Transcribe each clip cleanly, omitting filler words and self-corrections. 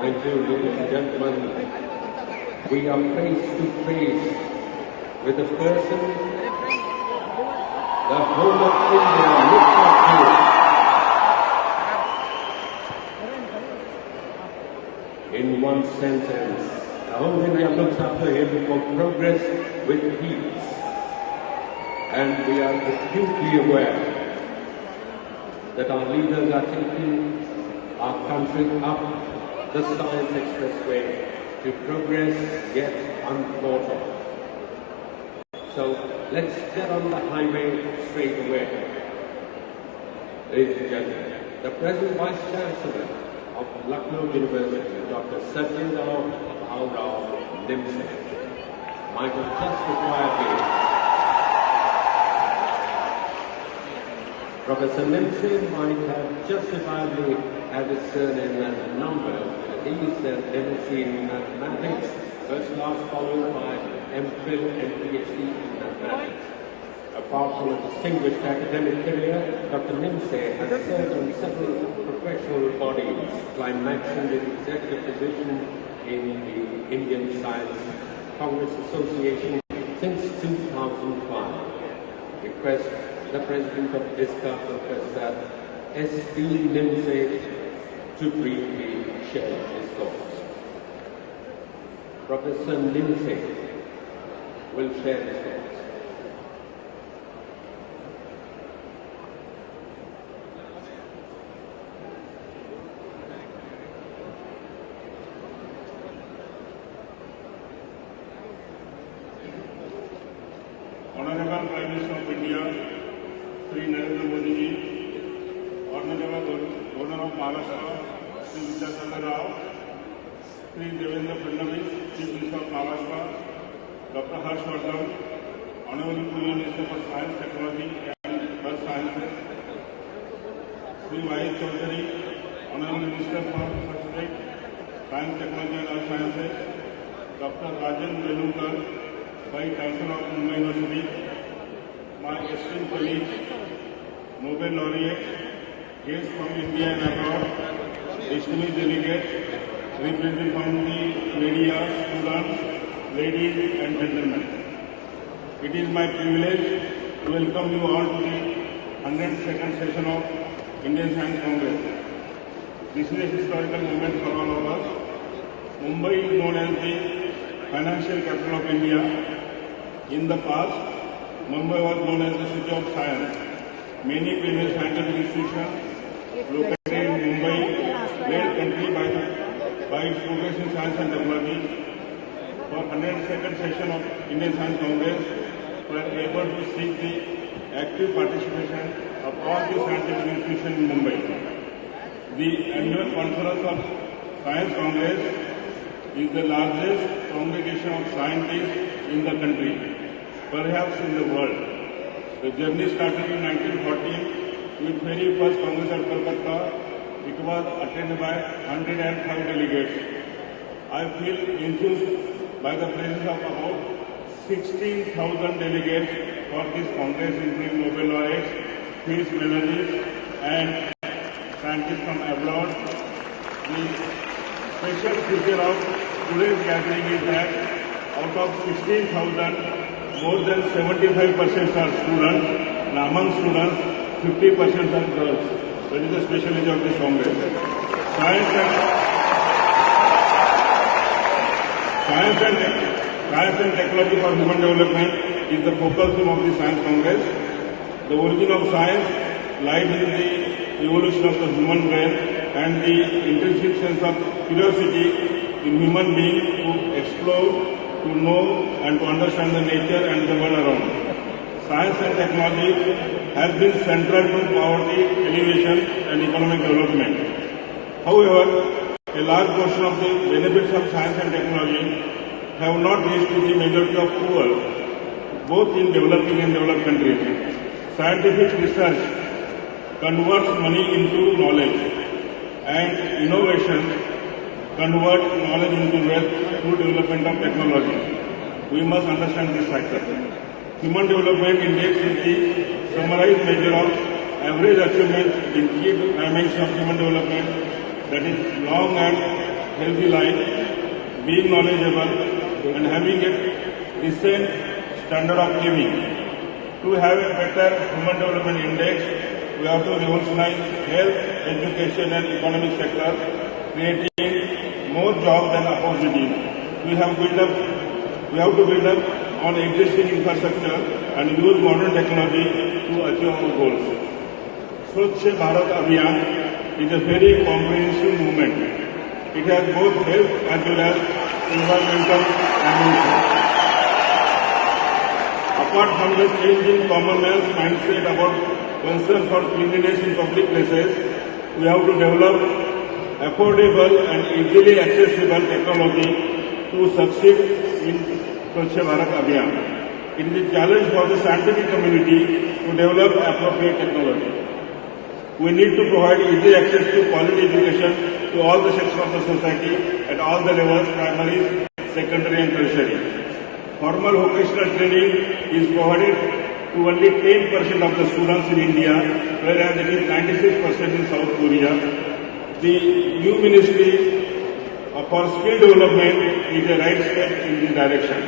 Thank you, ladies and gentlemen. We are face to face with a person the whole of India looks up to. In one sentence, the whole India looks up to him for progress with peace. And we are acutely aware that our leaders are taking our country up the science expressway to progress yet unthought of. So let's get on the highway straight away. Ladies and gentlemen, the present Vice Chancellor of Lucknow University, Dr. Satyendra Nimse, might have justifiably Professor Nimse might have justifiably had his surname as a number. He is an MSc in mathematics, first class followed by MPhil and PhD in mathematics. Apart from a distinguished academic career, Dr. Nimse has served on several professional bodies, climaxing the executive position in the Indian Science Congress Association since 2005. Request the President of ISCA, Professor S.D. Nimse, to briefly share his thoughts. Professor Nimse will share his thoughts. Honorable Prime Minister of India, Sri Narendra Modi ji, Honorable Governor of Maharashtra, Sri Vidyashankar Rao, Sri Devendra Fadnavis, Chief Minister of Maharashtra, Dr. Harshvardhan, Honorable Union Minister for Science, Technology and Earth Sciences, Sri Vahid Chaudhary, Honorable Minister for Science, Technology and Earth Sciences, Dr. Rajan Velukar, Vice Chancellor of Mumbai University, my esteemed colleagues, Nobel laureates, guests from India and abroad, distinguished delegates, representing from the media, students, ladies and gentlemen. It is my privilege to welcome you all to the 102nd session of Indian Science Congress. This is a historical moment for all of us. Mumbai is known as the financial capital of India. In the past, Mumbai was known as the city of science. Many famous scientific institutions located in Mumbai led country by its progress in science and technology. For 102nd session of Indian Science Congress, we are able to seek the active participation of all the scientific institutions in Mumbai. The annual conference of Science Congress is the largest congregation of scientists in the country, perhaps in the world. The journey started in 1914 with very first Congress at Kolkata. It was attended by 105 delegates. I feel enthused by the presence of about 16,000 delegates for this Congress, including Nobel laureates, peace medalists, and scientists from abroad. The special feature of today's gathering is that out of 16,000, more than 75% are students, and among students, 50% are girls. That is the specialty of this Congress. Science and technology for human development is the focal theme of the Science Congress. The origin of science lies in the evolution of the human brain and the intrinsic sense of curiosity in human beings to explore, to know and to understand the nature and the world around. Science and technology has been central to poverty, elevation and economic development. However, a large portion of the benefits of science and technology have not reached to the majority of poor, both in developing and developed countries. Scientific research converts money into knowledge, and innovation converts knowledge into wealth through development of technology. We must understand this factor. Human Development Index is the summarized measure of average achievements in key dimensions of human development, that is long and healthy life, being knowledgeable, and having a decent standard of living. To have a better human development index, we have to revolutionize health, education, and economic sector, creating more jobs and opportunities. We have to build up on existing infrastructure and use modern technology to achieve our goals. Swachh Bharat Abhiyaan is a very comprehensive movement. It has both health as well as environmental dimensions. Apart from the change in common man's mindset about concern for cleanliness in public places, we have to develop affordable and easily accessible technology to succeed in Swachh Bharat Abhiyaan. It is a challenge for the scientific community to develop appropriate technology. We need to provide easy access to quality education to all the sections of the society at all the levels, primary, secondary and tertiary. Formal vocational training is provided to only 10% of the students in India, whereas it is 96% in South Korea. The new Ministry for Skill Development is a right step in this direction.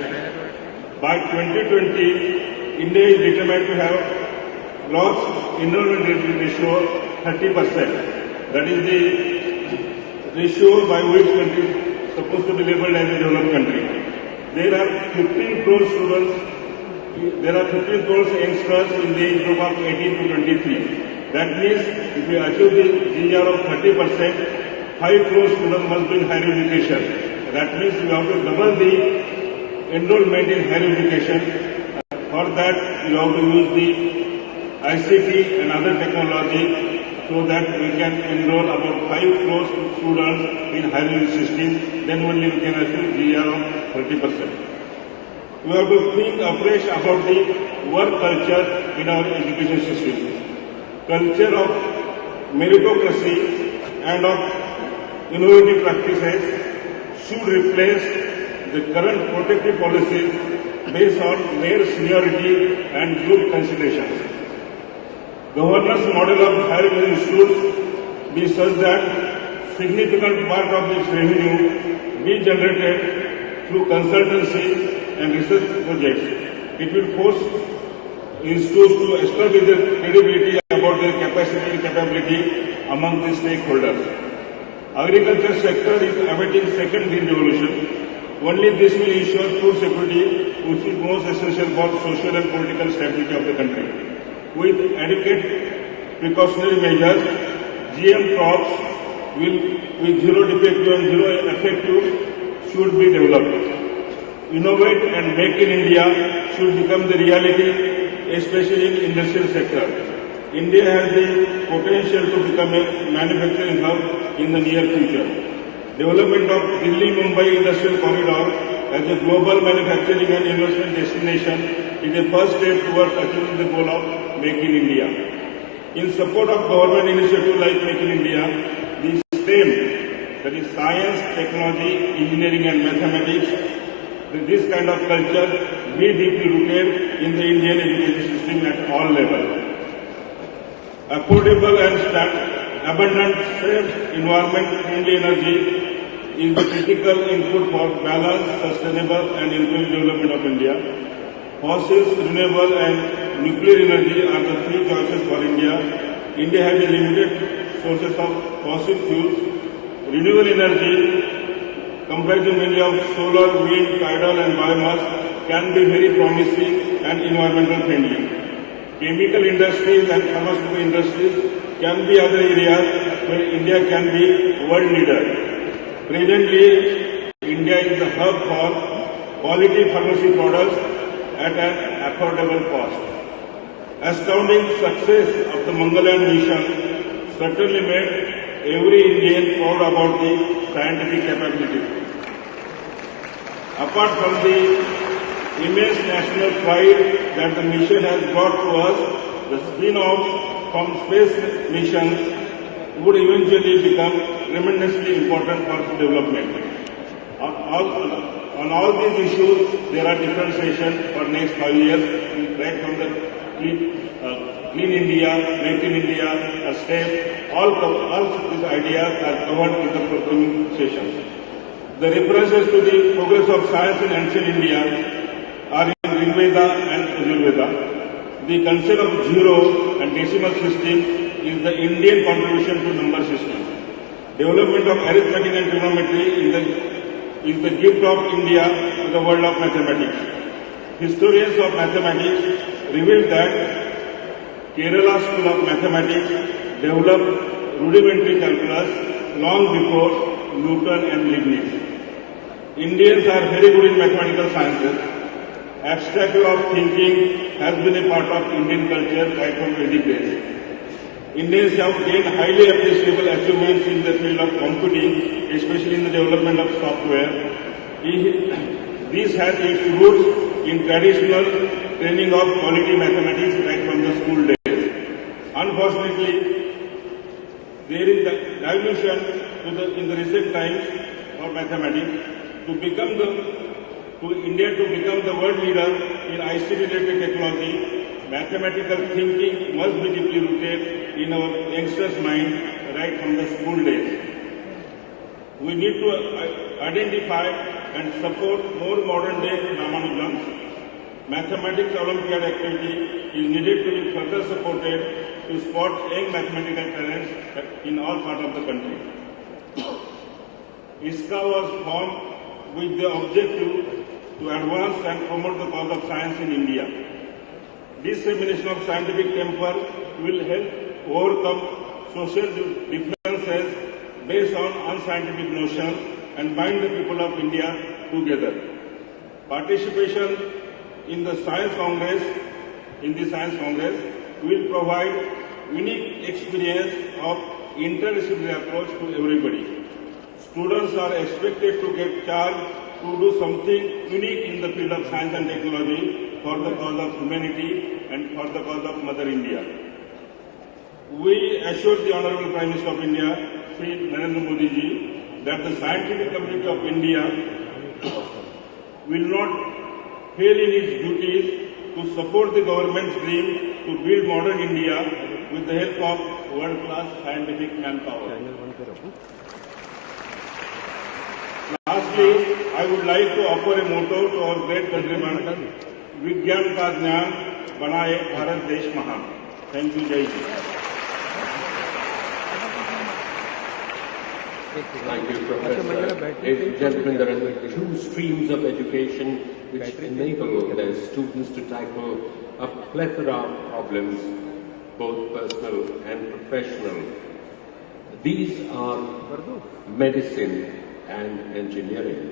By 2020, India is determined to have gross enrollment ratio 30%. That is the ratio by which country is supposed to be labeled as a developed country. There are 15 crore students, there are 15 crore youngsters in the age group of 18 to 23. That means if we achieve the GR of 30%, 5 crore students must be in higher education. That means we have to double the enrollment in higher education. For that, we have to use the ICT and other technology so that we can enroll about 5 crore students in higher education system. Then only we can achieve GR of 30%. We have to think afresh about the work culture in our education system. Culture of meritocracy and of innovative practices should replace the current protective policies based on mere seniority and group considerations. Governance model of higher education should be such that significant part of its revenue be generated through consultancy and research projects. It will force institutes to establish their credibility about their capacity and capability among the stakeholders. Agriculture sector is awaiting second green revolution. Only this will ensure food security, which is most essential for social and political stability of the country. With adequate precautionary measures, GM crops will, with zero defective and zero effective, should be developed. Innovate and make in India should become the reality, especially in industrial sector. India has the potential to become a manufacturing hub in the near future. Development of Delhi-Mumbai Industrial Corridor as a global manufacturing and investment destination is a first step towards achieving the goal of Make in India. In support of government initiatives like Make in India, the STEM, that is science, technology, engineering and mathematics, this kind of culture be deeply rooted in the Indian education system at all levels. Affordable and abundant, safe, environment-friendly energy is the critical input for balanced, sustainable and inclusive development of India. Fossils, renewable and nuclear energy are the three choices for India. India has a limited sources of fossil fuels. Renewable energy, comprising mainly of solar, wind, tidal and biomass, can be very promising and environmental friendly. Chemical industries and pharmaceutical industries can be other areas where India can be world leader. Presently, India is the hub for quality pharmacy products at an affordable cost. Astounding success of the Mangalyaan mission certainly made every Indian proud about the scientific capabilities. Apart from the immense national pride that the mission has brought to us, the spin-off from space missions would eventually become tremendously important for development. On all these issues, there are different sessions for next 5 years, right from the Clean India, Make in India, a step, all these ideas are covered in the forthcoming sessions. The references to the progress of science in ancient India are in Rigveda and Yajurveda. The concept of zero and decimal system is the Indian contribution to number system. Development of arithmetic and trigonometry is the gift of India to the world of mathematics. Historians of mathematics reveal that Kerala School of Mathematics developed rudimentary calculus long before Newton and Leibniz. Indians are very good in mathematical sciences. Abstract way of thinking has been a part of Indian culture right from Vedic days. Indians have gained highly appreciable achievements in the field of computing, especially in the development of software. This has its roots in traditional training of quality mathematics right from the school days. Unfortunately, there is dilution in the recent times of mathematics. To India to become the world leader in ICT-related technology, mathematical thinking must be deeply rooted in our youngsters' mind right from the school days. We need to identify and support more modern-day Ramanujans. Mathematics Olympiad activity is needed to be further supported to spot young mathematical talents in all parts of the country. ISCA was formed with the objective to advance and promote the cause of science in India. Dissemination of scientific temper will help overcome social differences based on unscientific notions and bind the people of India together. Participation in the Science Congress, will provide unique experience of interdisciplinary approach to everybody. Students are expected to get charged to do something unique in the field of science and technology for the cause of humanity and for the cause of Mother India. We assure the Honorable Prime Minister of India, Shri Narendra Modi ji, that the scientific community of India will not fail in its duties to support the government's dream to build modern India with the help of world-class scientific manpower. Lastly, I would like to offer a motto to our great countrymen, Abhiyaan ka Jnaan Banaye Bharat Desh Mahan. Thank you, Jai Hind. Thank you, Professor. Ladies and gentlemen, there are two streams of education which enable their students to tackle a plethora of problems, both personal and professional. These are medicine and engineering.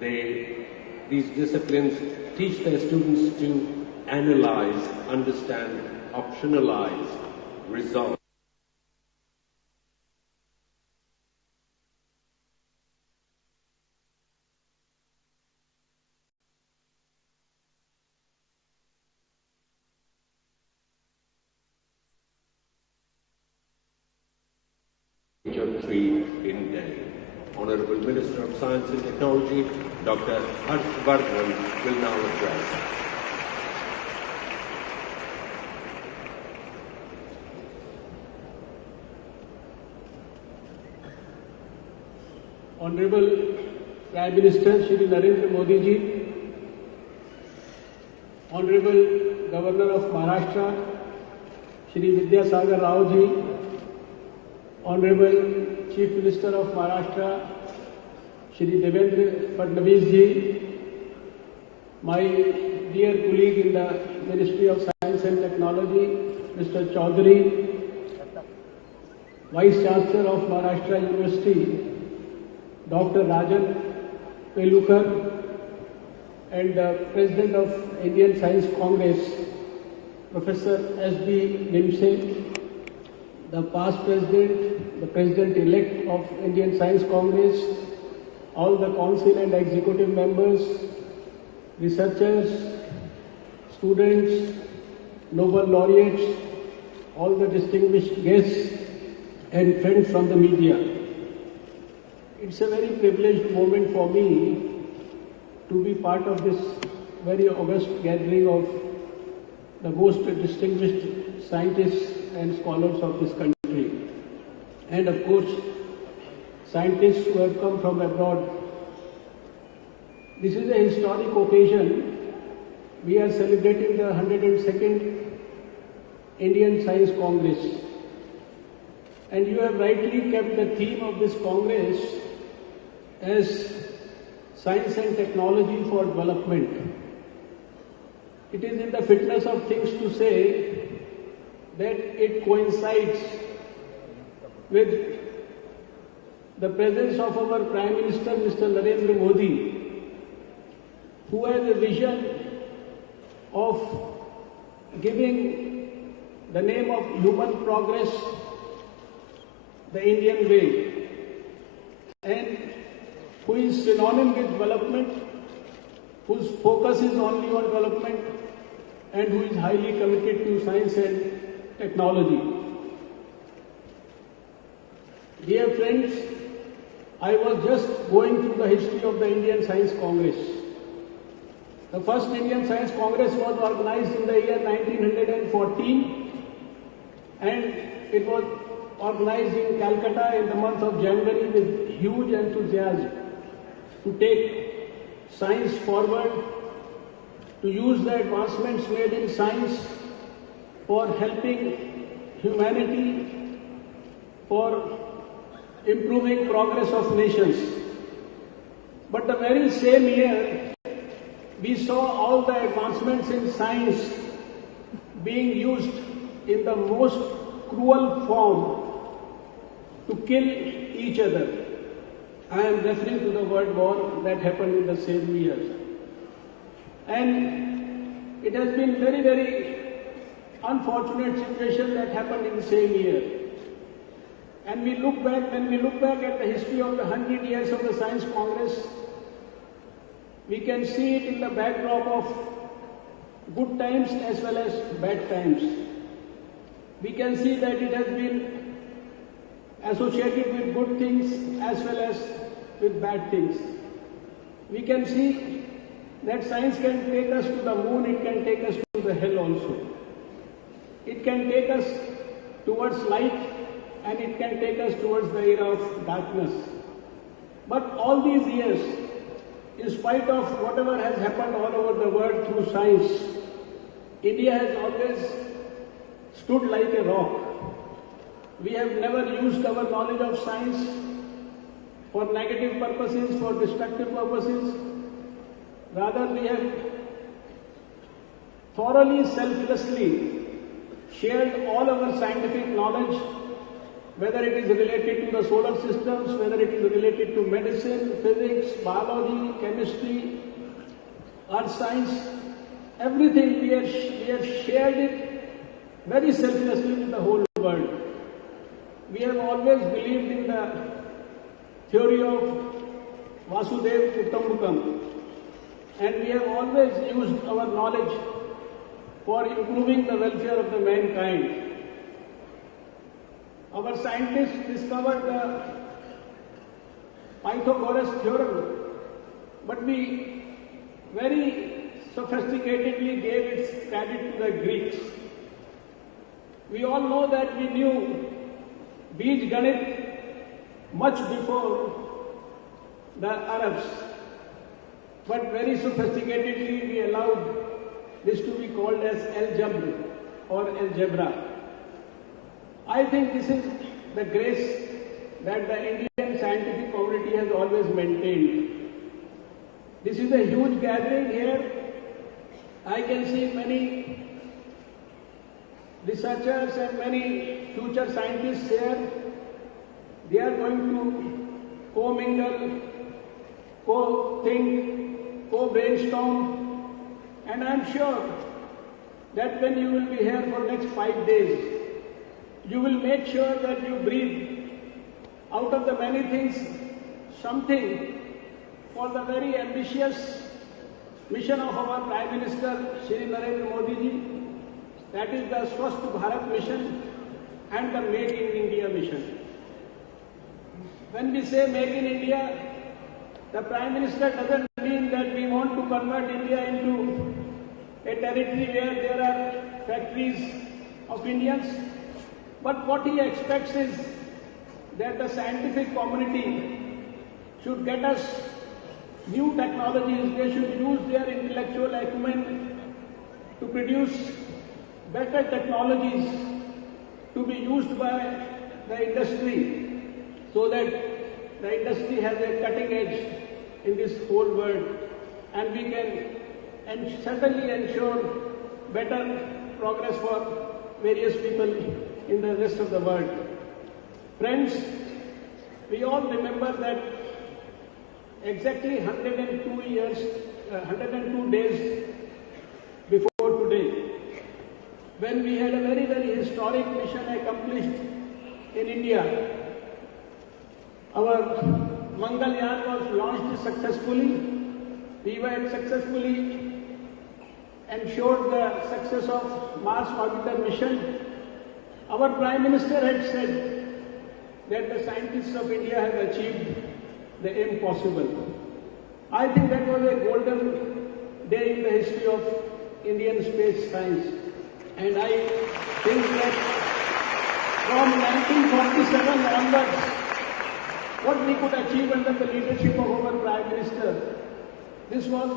These disciplines teach their students to analyze, understand, optionalize, resolve. In Delhi. Honorable Minister of Science and Technology, Dr. Bharat will now address. Honorable Prime Minister Shri Narendra Modi ji, Honorable Governor of Maharashtra Shri Vidyasagar Rao ji, Honorable Chief Minister of Maharashtra Shri Devendra Fadnavis ji, my dear colleague in the Ministry of Science and Technology, Mr. Chaudhary, Vice Chancellor of Maharashtra University, Dr. Rajan Pelukar, and President of Indian Science Congress, Professor S.B. Nimse, the past President, the President-elect of Indian Science Congress, all the Council and Executive members, researchers, students, Nobel laureates, all the distinguished guests and friends from the media. It's a very privileged moment for me to be part of this very august gathering of the most distinguished scientists and scholars of this country. And of course, scientists who have come from abroad. This is a historic occasion. We are celebrating the 102nd Indian Science Congress. And you have rightly kept the theme of this Congress as Science and Technology for Development. It is in the fitness of things to say that it coincides with the presence of our Prime Minister, Mr. Narendra Modi, who has a vision of giving the name of human progress the Indian way, and who is synonym with development, whose focus is only on development, and who is highly committed to science and technology. Dear friends, I was just going through the history of the Indian Science Congress. The first Indian Science Congress was organized in the year 1914, and it was organized in Calcutta in the month of January with huge enthusiasm to take science forward, to use the advancements made in science for helping humanity, for improving progress of nations. But the very same year, we saw all the advancements in science being used in the most cruel form to kill each other. I am referring to the word war that happened in the same year. And it has been very, very unfortunate situation that happened in the same year. And when we look back at the history of the 100 years of the Science Congress, we can see it in the backdrop of good times as well as bad times. We can see that it has been associated with good things as well as with bad things. We can see that science can take us to the moon, it can take us to the hell also. It can take us towards light, and it can take us towards the era of darkness. But all these years, in spite of whatever has happened all over the world through science, India has always stood like a rock. We have never used our knowledge of science for negative purposes, for destructive purposes. Rather, we have thoroughly, selflessly shared all our scientific knowledge, whether it is related to the solar systems, whether it is related to medicine, physics, biology, chemistry, earth science, everything we have shared it very selflessly with the whole world. We have always believed in the theory of Vasudev Kutumbakam, and we have always used our knowledge for improving the welfare of the mankind. Our scientists discovered the Pythagoras theorem, but we very sophisticatedly gave its credit to the Greeks. We all know that we knew Bij Ganit much before the Arabs, but very sophisticatedly we allowed this to be called as algebra or algebra. I think this is the grace that the Indian scientific community has always maintained. This is a huge gathering here. I can see many researchers and many future scientists here. They are going to co-mingle, co-think, co-brainstorm, and I am sure that when you will be here for next 5 days, you will make sure that you breathe out of the many things something for the very ambitious mission of our Prime Minister, Shri Narendra Modi ji, that is the Swachh Bharat mission and the Make in India mission. When we say Make in India, the Prime Minister doesn't mean that we want to convert India into a territory where there are factories of Indians. But what he expects is that the scientific community should get us new technologies. They should use their intellectual acumen to produce better technologies to be used by the industry, so that the industry has a cutting edge in this whole world, and we can certainly ensure better progress for various people in the rest of the world. Friends, we all remember that exactly 102 days before today, when we had a very, very historic mission accomplished in India. Our Mangalyaan was launched successfully. We had successfully ensured the success of Mars orbiter mission. Our Prime Minister had said that the scientists of India have achieved the impossible. I think that was a golden day in the history of Indian space science. And I think that from 1947 onwards, what we could achieve under the leadership of our Prime Minister, this was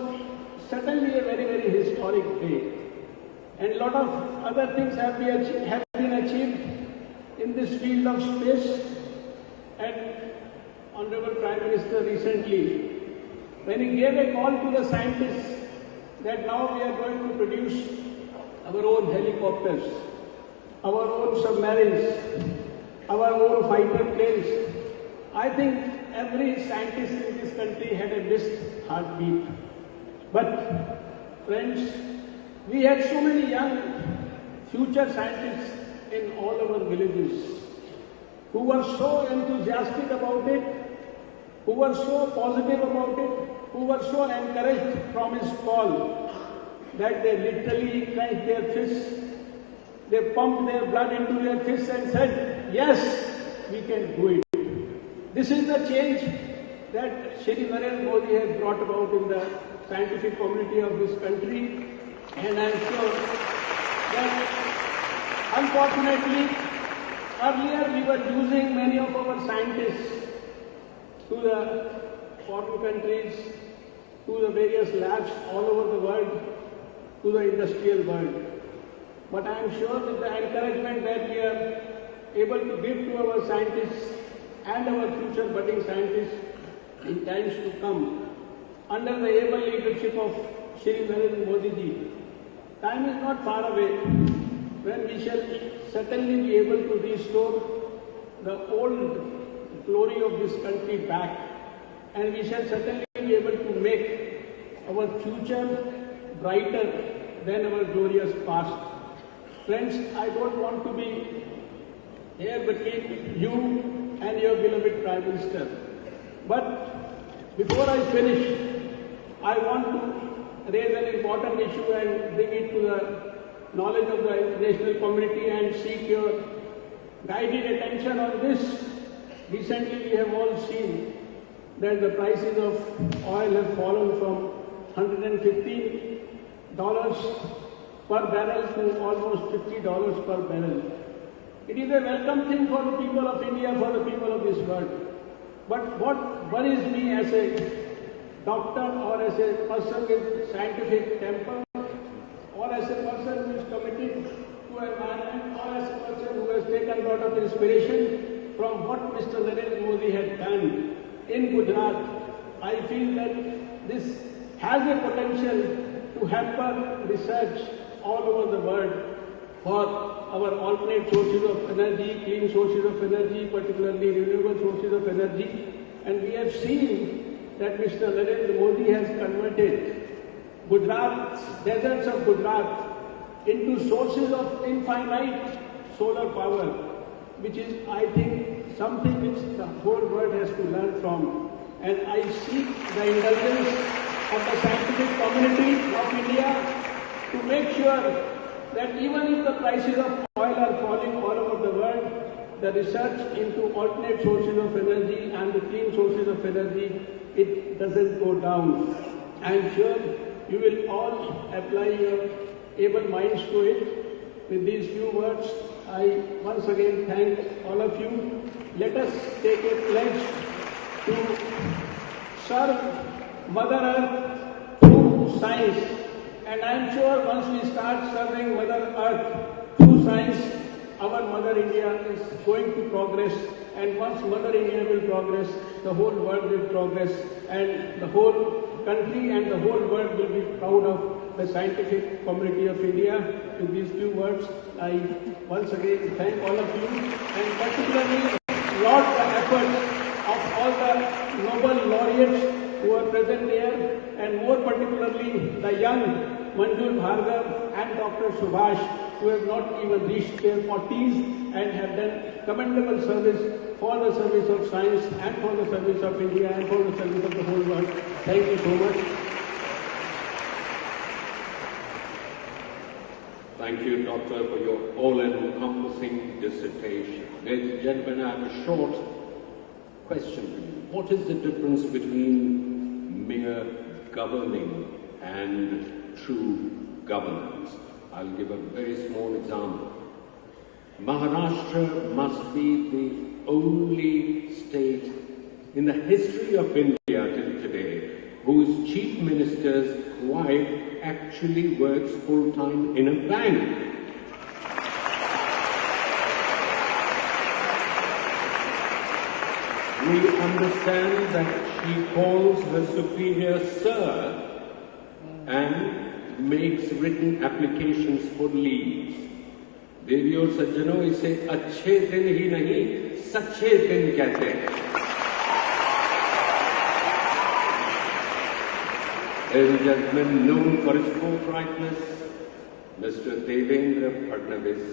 certainly a very, very historic day. And a lot of other things have been achieved in this field of space. And Honorable Prime Minister recently, when he gave a call to the scientists that now we are going to produce our own helicopters, our own submarines, our own fighter planes, I think every scientist in this country had a missed heartbeat. But friends, we had so many young future scientists in all our villages who were so enthusiastic about it, who were so positive about it, who were so encouraged from his call that they literally clenched their fists, they pumped their blood into their fists and said, yes, we can do it. This is the change that Shri Narendra Modi has brought about in the scientific community of this country, and I am sure that unfortunately earlier we were using many of our scientists to the foreign countries, to the various labs all over the world, to the industrial world. But I am sure that the encouragement that we are able to give to our scientists and our future budding scientists in times to come, under the able leadership of Shri Narendra Modi ji, time is not far away when we shall certainly be able to restore the old glory of this country back, and we shall certainly be able to make our future brighter than our glorious past. Friends, I don't want to be here between you and your beloved Prime Minister. But before I finish, I want to raise an important issue and bring it to the knowledge of the international community and seek your guided attention on this. Recently, we have all seen that the prices of oil have fallen from $115 per barrel to almost $50 per barrel. It is a welcome thing for the people of India, for the people of this world. But what worries me as a doctor or as a person with scientific temper, or as a person who is committed to environment, or as a person who has taken a lot of inspiration from what Mr. Narendra Modi had done in Gujarat, I feel that this has a potential to hamper research all over the world for our alternate sources of energy, clean sources of energy, particularly renewable sources of energy. And we have seen that Mr. Narendra Modi has converted Gujarat's deserts of Gujarat into sources of infinite solar power, which is, I think, something which the whole world has to learn from. And I seek the indulgence of the scientific community of India to make sure that even if the prices of oil are falling all over the world, the research into alternate sources of energy and the clean sources of energy, it doesn't go down. I am sure you will all apply your able minds to it. With these few words, I once again thank all of you let us take a pledge to serve Mother Earth through science. And I am sure once we start serving Mother Earth through science, our Mother India is going to progress. And once Mother India will progress, the whole world will progress. And the whole country and the whole world will be proud of the scientific community of India. With these few words, I once again thank all of you, and particularly laud the efforts of all the Nobel laureates who are present here, and more particularly the young Manjul Bhargav and Dr. Subhash, who have not even reached their 40s and have done commendable service for the service of science and for the service of India and for the service of the whole world. Thank you so much. Thank you, Doctor, for your all-encompassing dissertation. Ladies and gentlemen, I have a short question for you. What is the difference between mere governing and true governance? I'll give a very small example. Maharashtra must be the only state in the history of India till today whose chief minister's wife actually works full-time in a bank. We understand that she calls her superior sir and makes written applications for leaves. देवी और सज्जनों, इसे अच्छे दिन ही नहीं, सच्चे दिन कहते हैं. Ladies and gentlemen, known for his forthrightness, Mr. Devendra Fadnavis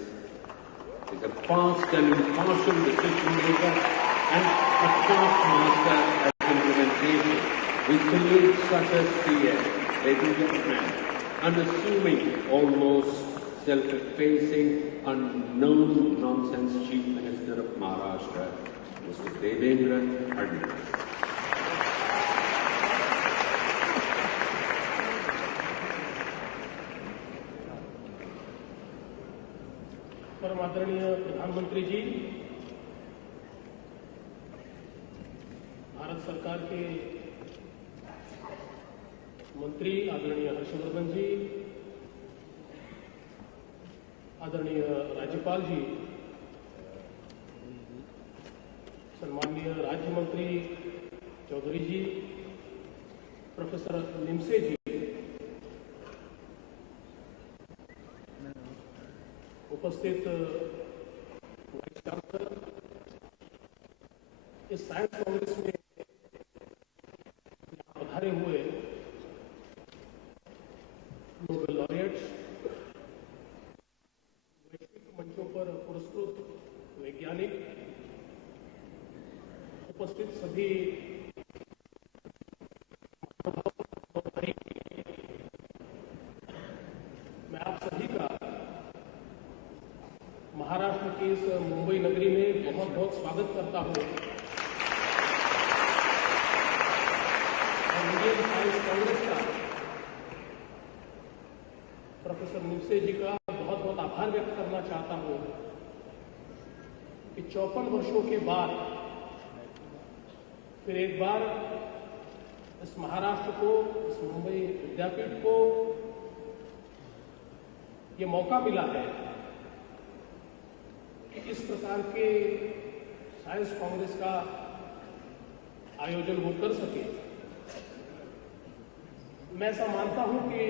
is a fast and impartial decision maker and a fast master at implementation. We salute such a CM, ladies and gentlemen, unassuming, almost self-effacing, unknown nonsense Chief Minister of Maharashtra, Mr. Devendra Fadnavis. परम आदरणीय प्रधानमंत्री जी, भारत सरकार के मंत्री आदरणीय हर्षवर्धन जी, आदरणीय राज्यपाल जी, सम्माननीय राज्य मंत्री चौधरी जी, प्रोफेसर निमसे जी, उपस्थित वाइस चांसलर, इस साइंस कांग्रेस में पधारे हुए नोबेल लॉरिएट्स, वैश्विक मंचों पर पुरस्कृत वैज्ञानिक, उपस्थित सभी मैं आप सभी का महाराष्ट्र के इस मुंबई नगरी में बहुत बहुत स्वागत करता हूं और इंडियन साइंस कांग्रेस का प्रोफेसर निमसे जी का बहुत बहुत आभार व्यक्त करना चाहता हूं कि 54 वर्षों के बाद फिर एक बार इस महाराष्ट्र को, इस मुंबई विद्यापीठ को ये मौका मिला है कि इस प्रकार के साइंस कांग्रेस का आयोजन वो कर सके। मैं ऐसा मानता हूं कि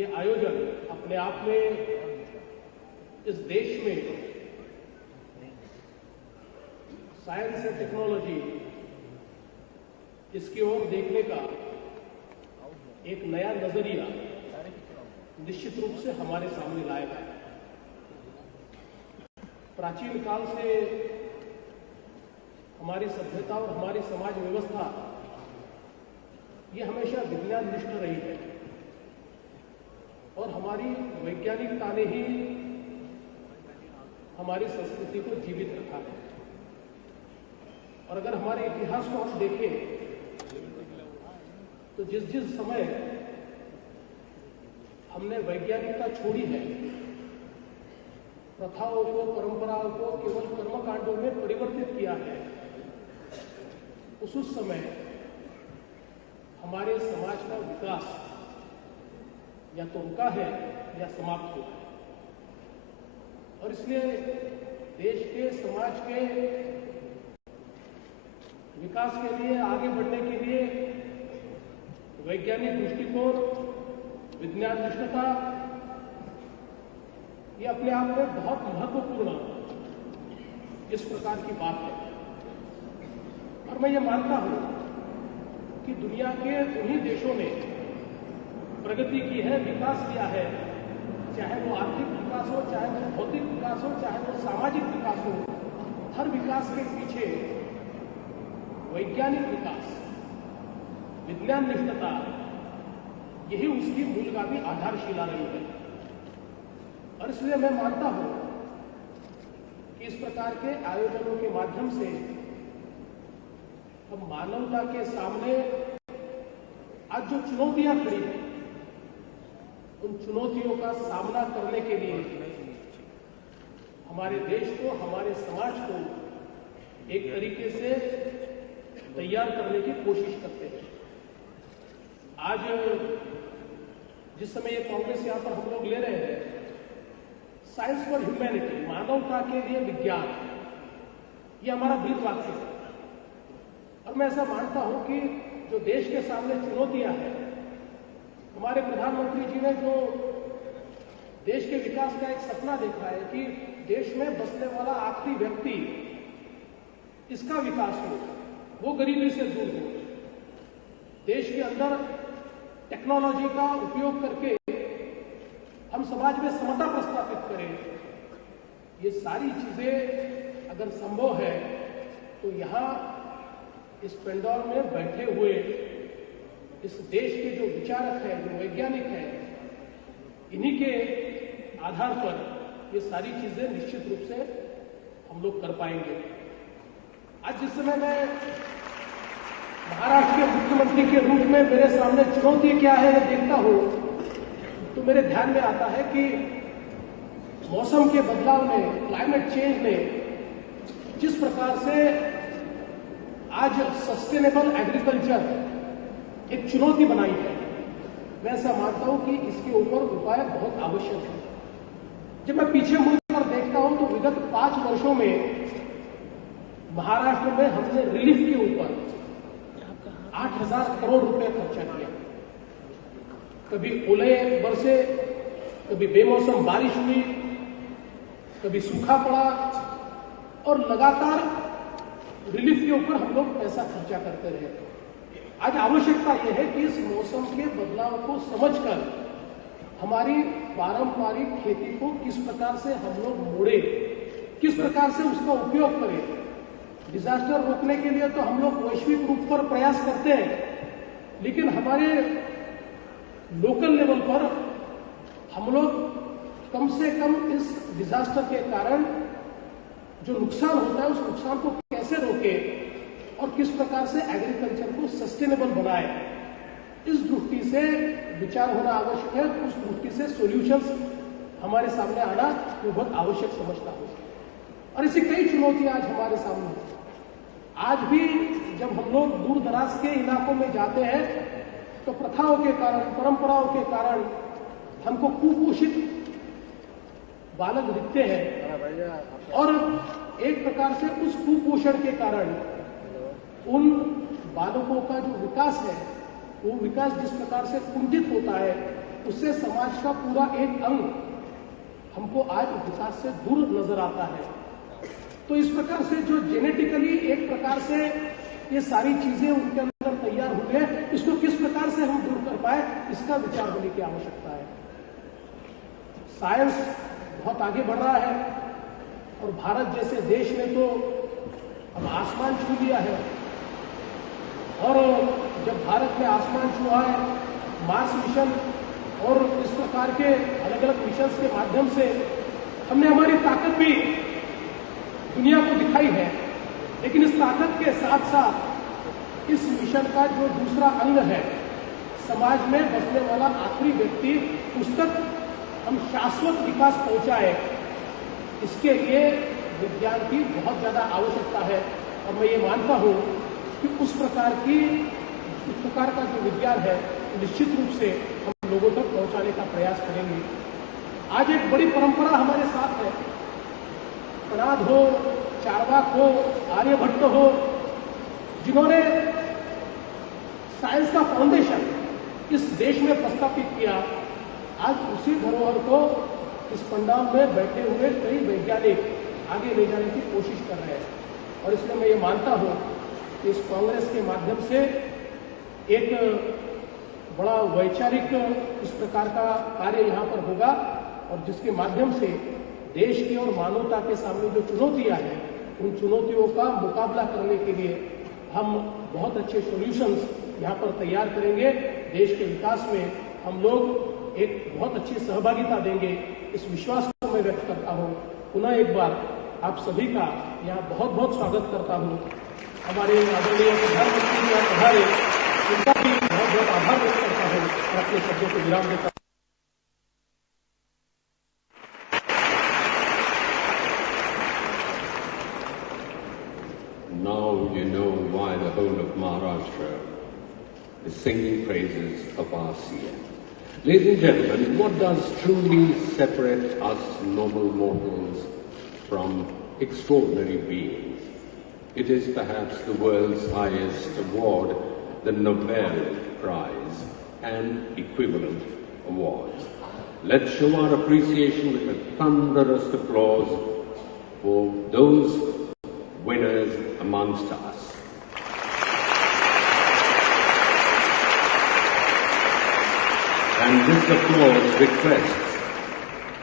ये आयोजन अपने आप में इस देश में साइंस एंड टेक्नोलॉजी, इसकी ओर देखने का एक नया नजरिया निश्चित रूप से हमारे सामने लाएगा। प्राचीन काल से हमारी सभ्यता और हमारी समाज व्यवस्था ये हमेशा विज्ञान निष्ठ रही है और हमारी वैज्ञानिकता ने ही हमारी संस्कृति को जीवित रखा है। और अगर हमारे इतिहास को हम देखें तो जिस जिस समय हमने वैज्ञानिकता छोड़ी है, प्रथाओं को, परंपराओं को केवल कर्मकांडों में परिवर्तित किया है, उस समय हमारे समाज का विकास या तो रुका है या समाप्त हुआ है। और इसलिए देश के, समाज के विकास के लिए, आगे बढ़ने के लिए वैज्ञानिक दृष्टिकोण, विज्ञान निष्ठता, ये अपने आप में बहुत महत्वपूर्ण इस प्रकार की बात है। और मैं ये मानता हूं कि दुनिया के उन्हीं देशों ने प्रगति की है, विकास किया है, चाहे वो आर्थिक विकास हो, चाहे वो भौतिक विकास हो, चाहे वो सामाजिक विकास हो, हर विकास के पीछे वैज्ञानिक विकास, विज्ञान निष्ठता, यही उसकी मूलगामी आधारशिला रही है। और इसलिए मैं मानता हूं कि इस प्रकार के आयोजनों के माध्यम से हम मानवता के सामने आज जो चुनौतियां खड़ी हैं, उन चुनौतियों का सामना करने के लिए हमारे देश को, हमारे समाज को एक तरीके से तैयार करने की कोशिश करते हैं। आज जिस समय ये कांग्रेस यहां पर हम लोग ले रहे हैं, साइंस फॉर ह्यूमैनिटी, मानवता के लिए विज्ञान, ये हमारा ब्रीद वाक्य है। और मैं ऐसा मानता हूं कि जो देश के सामने चुनौतियां हैं, हमारे प्रधानमंत्री जी ने जो देश के विकास का एक सपना देखा है कि देश में बसने वाला आखिरी व्यक्ति, इसका विकास हो, वो गरीबी से दूर हो, देश के अंदर टेक्नोलॉजी का उपयोग करके हम समाज में समता प्रस्थापित करें, ये सारी चीजें अगर संभव है तो यहां इस पेंडोल में बैठे हुए इस देश के जो विचारक हैं, जो वैज्ञानिक हैं, इन्हीं के आधार पर ये सारी चीजें निश्चित रूप से हम लोग कर पाएंगे। आज जिस समय मैं महाराष्ट्र के मुख्यमंत्री के रूप में मेरे सामने चुनौती क्या है ये देखता हूं, तो मेरे ध्यान में आता है कि मौसम के बदलाव ने, क्लाइमेट चेंज ने जिस प्रकार से आज सस्टेनेबल एग्रीकल्चर एक चुनौती बनाई है, मैं ऐसा मानता हूं कि इसके ऊपर उपाय बहुत आवश्यक है। जब मैं पीछे मुड़कर देखता हूं तो विगत 5 वर्षों में महाराष्ट्र में हमने रिलीफ के ऊपर 8,000 करोड़ रुपए खर्चा किया। कभी ओले बरसे, कभी बेमौसम बारिश हुई, कभी सूखा पड़ा, और लगातार रिलीफ के ऊपर हम लोग पैसा खर्चा करते रहे। आज आवश्यकता यह है कि इस मौसम के बदलाव को समझकर हमारी पारंपरिक खेती को किस प्रकार से हम लोग मोड़े, किस प्रकार से उसका उपयोग करें। डिजास्टर रोकने के लिए तो हम लोग वैश्विक रूप पर प्रयास करते हैं, लेकिन हमारे लोकल लेवल पर हम लोग कम से कम इस डिजास्टर के कारण जो नुकसान होता है, उस नुकसान को कैसे रोके और किस प्रकार से एग्रीकल्चर को सस्टेनेबल बनाए, इस दृष्टि से विचार होना आवश्यक है। उस दृष्टि से सॉल्यूशंस हमारे सामने आना वो बहुत आवश्यक समझता हूं। और ऐसी कई चुनौतियां आज हमारे सामने हैं। आज भी जब हम लोग दूर दराज के इलाकों में जाते हैं तो प्रथाओं के कारण, परंपराओं के कारण हमको कुपोषित बालक दिखते हैं, और एक प्रकार से उस कुपोषण के कारण उन बालकों का जो विकास है, वो विकास जिस प्रकार से कुंठित होता है, उससे समाज का पूरा एक अंग हमको आज विकास से दूर नजर आता है। तो इस प्रकार से जो जेनेटिकली एक प्रकार से ये सारी चीजें उनके अंदर तैयार हुई है, इसको किस प्रकार से हम दूर कर पाए, इसका विचार होने की आवश्यकता है। साइंस बहुत आगे बढ़ रहा है और भारत जैसे देश ने तो अब आसमान छू लिया है, और जब भारत ने आसमान छुआ है, मार्स मिशन और इस प्रकार के अलग अलग मिशन के माध्यम से हमने हमारी ताकत भी दुनिया को दिखाई है। लेकिन इस ताकत के साथ साथ इस मिशन का जो दूसरा अंग है, समाज में बसने वाला आखिरी व्यक्ति, उस तक हम शाश्वत विकास पहुंचाए, इसके लिए विज्ञान की बहुत ज़्यादा आवश्यकता है और मैं ये मानता हूँ कि उस प्रकार का जो विज्ञान है निश्चित रूप से हम लोगों तक पहुंचाने का प्रयास करेंगे। आज एक बड़ी परंपरा हमारे साथ है। कणाद हो, चार्वाक हो, आर्यभट्ट हो, जिन्होंने साइंस का फाउंडेशन इस देश में प्रस्थापित किया, आज उसी धरोहर को इस पंडाल में बैठे हुए कई वैज्ञानिक आगे ले जाने की कोशिश कर रहे हैं। और इसलिए मैं ये मानता हूं कि इस कांग्रेस के माध्यम से एक बड़ा वैचारिक इस प्रकार का कार्य यहां पर होगा और जिसके माध्यम से देश की और मानवता के सामने जो चुनौतियां हैं उन चुनौतियों का मुकाबला करने के लिए हम बहुत अच्छे सॉल्यूशंस यहां पर तैयार करेंगे। देश के विकास में हम लोग एक बहुत अच्छी सहभागिता देंगे, इस विश्वास को मैं व्यक्त करता हूं। पुनः एक बार आप सभी का यहां बहुत बहुत स्वागत करता हूं। हमारे आदरणीय प्रधानमंत्री यहाँ पधारे, उनका भी बहुत बहुत आभार व्यक्त करता हूं और अपने शब्दों को विराम देता हूं। Now you know why the whole of Maharashtra is singing praises of our CM. Ladies and gentlemen, what does truly separate us normal mortals from extraordinary beings? It is perhaps the world's highest award, the Nobel Prize, and equivalent awards. Let's show our appreciation with a thunderous applause for those winners amongst us. And this applause requests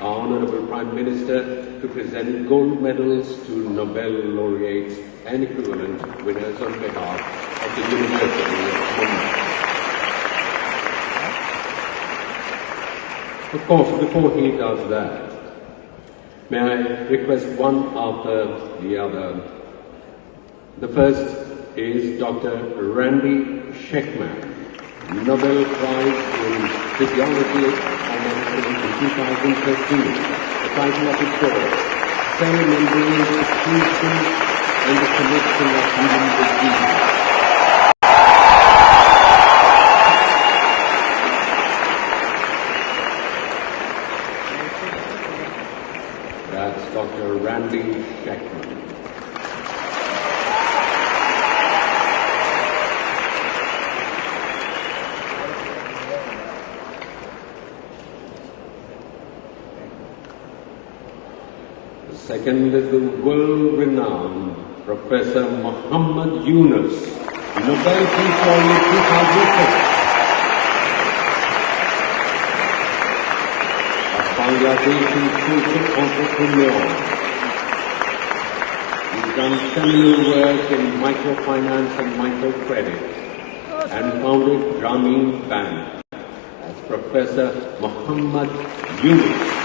our Honourable Prime Minister to present gold medals to Nobel laureates and equivalent winners on behalf of the University of Mumbai. Of course, before he does that, may I request one after the other. The first is Dr. Randy Sheckman, Nobel Prize in Physiology or Medicine in 2013. The title of his course, Cell Membrane Secretion and the Connection of Human Disease. That's Dr. Randy Sheckman. Second is the world-renowned Professor Muhammad Yunus, Nobel Peace Laureate 2006. A Bangladeshi social entrepreneur. He's done seminal work in microfinance and microcredit and founded Grameen Bank as Professor Muhammad Yunus.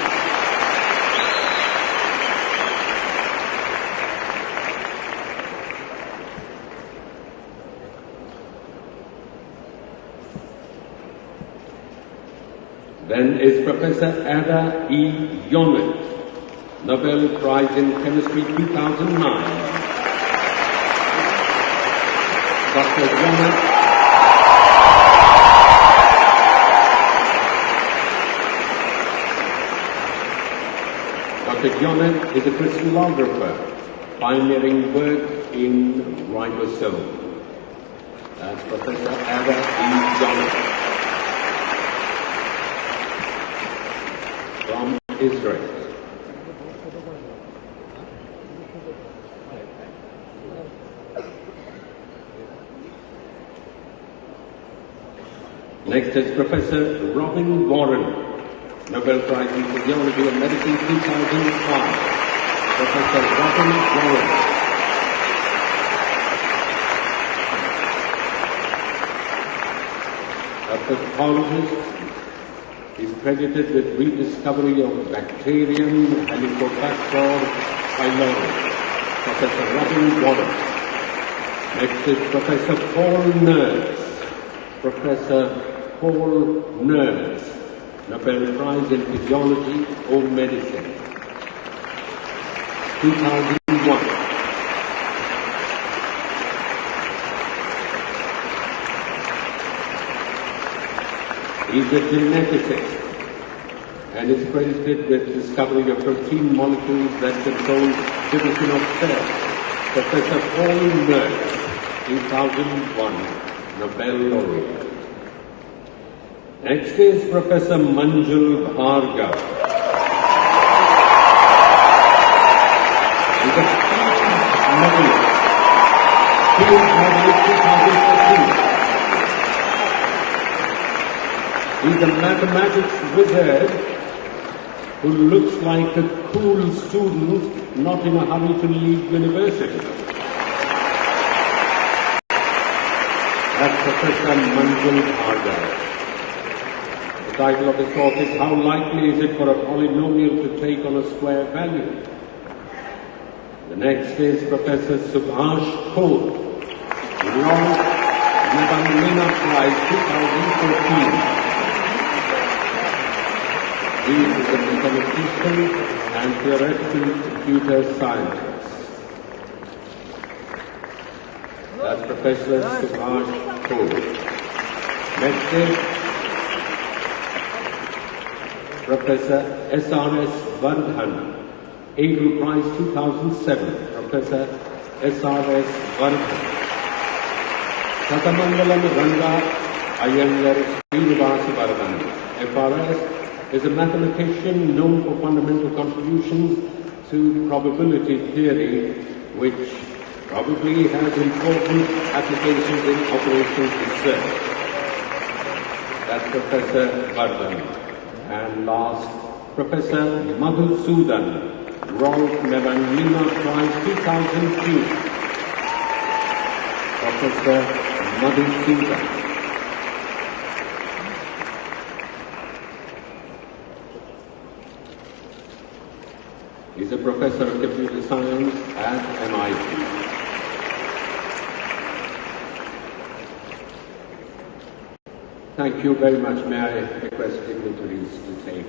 Then is Professor Ada E. Yonet, Nobel Prize in Chemistry 2009. Dr. Yonet is a crystallographer, pioneering work in ribosome. That's Professor Ada E. Yonet. From Israel. Next is Professor Robin Warren, Nobel Prize in Physiology and Medicine 2005. Professor Robin Warren. A pathologist, is credited with rediscovery of bacterium Helicobacter pylori. Professor Robin Warren. Next is Professor Paul Nurse. Professor Paul Nurse, Nobel Prize in Physiology or Medicine. 2001. He's a geneticist and is credited with discovering a protein molecule that controls division of cells. Professor Paul Merck, 2001, Nobel laureate. Next is Professor Manjul Bhargava. He's a field medalist, 2014. He's a mathematics wizard who looks like a cool student not in a hurry to leave university. That's Professor Manjul Bhargava. The title of his talk is How Likely Is It for a Polynomial to Take on a Square Value? The next is Professor Subhash Kode, Long Navanlina Prize 2014. He is a mathematician and theoretical computer scientist. That's Professor Subhash Kode. Next is Professor S.R.S. Vardhan, Eagle Prize 2007. Professor S.R.S. Vardhan. Satamangalam Ranga Iyengar Srinivasa Vardhan, FRS, is a mathematician known for fundamental contributions to probability theory, which probably has important applications in operations research. That's Professor Bharat. And last, Professor Madhusudan, Rolf Navanlina Prize 2002. Professor Madhusudan. He's a professor of computer science at MIT. Thank you very much. May I request dignitaries to take?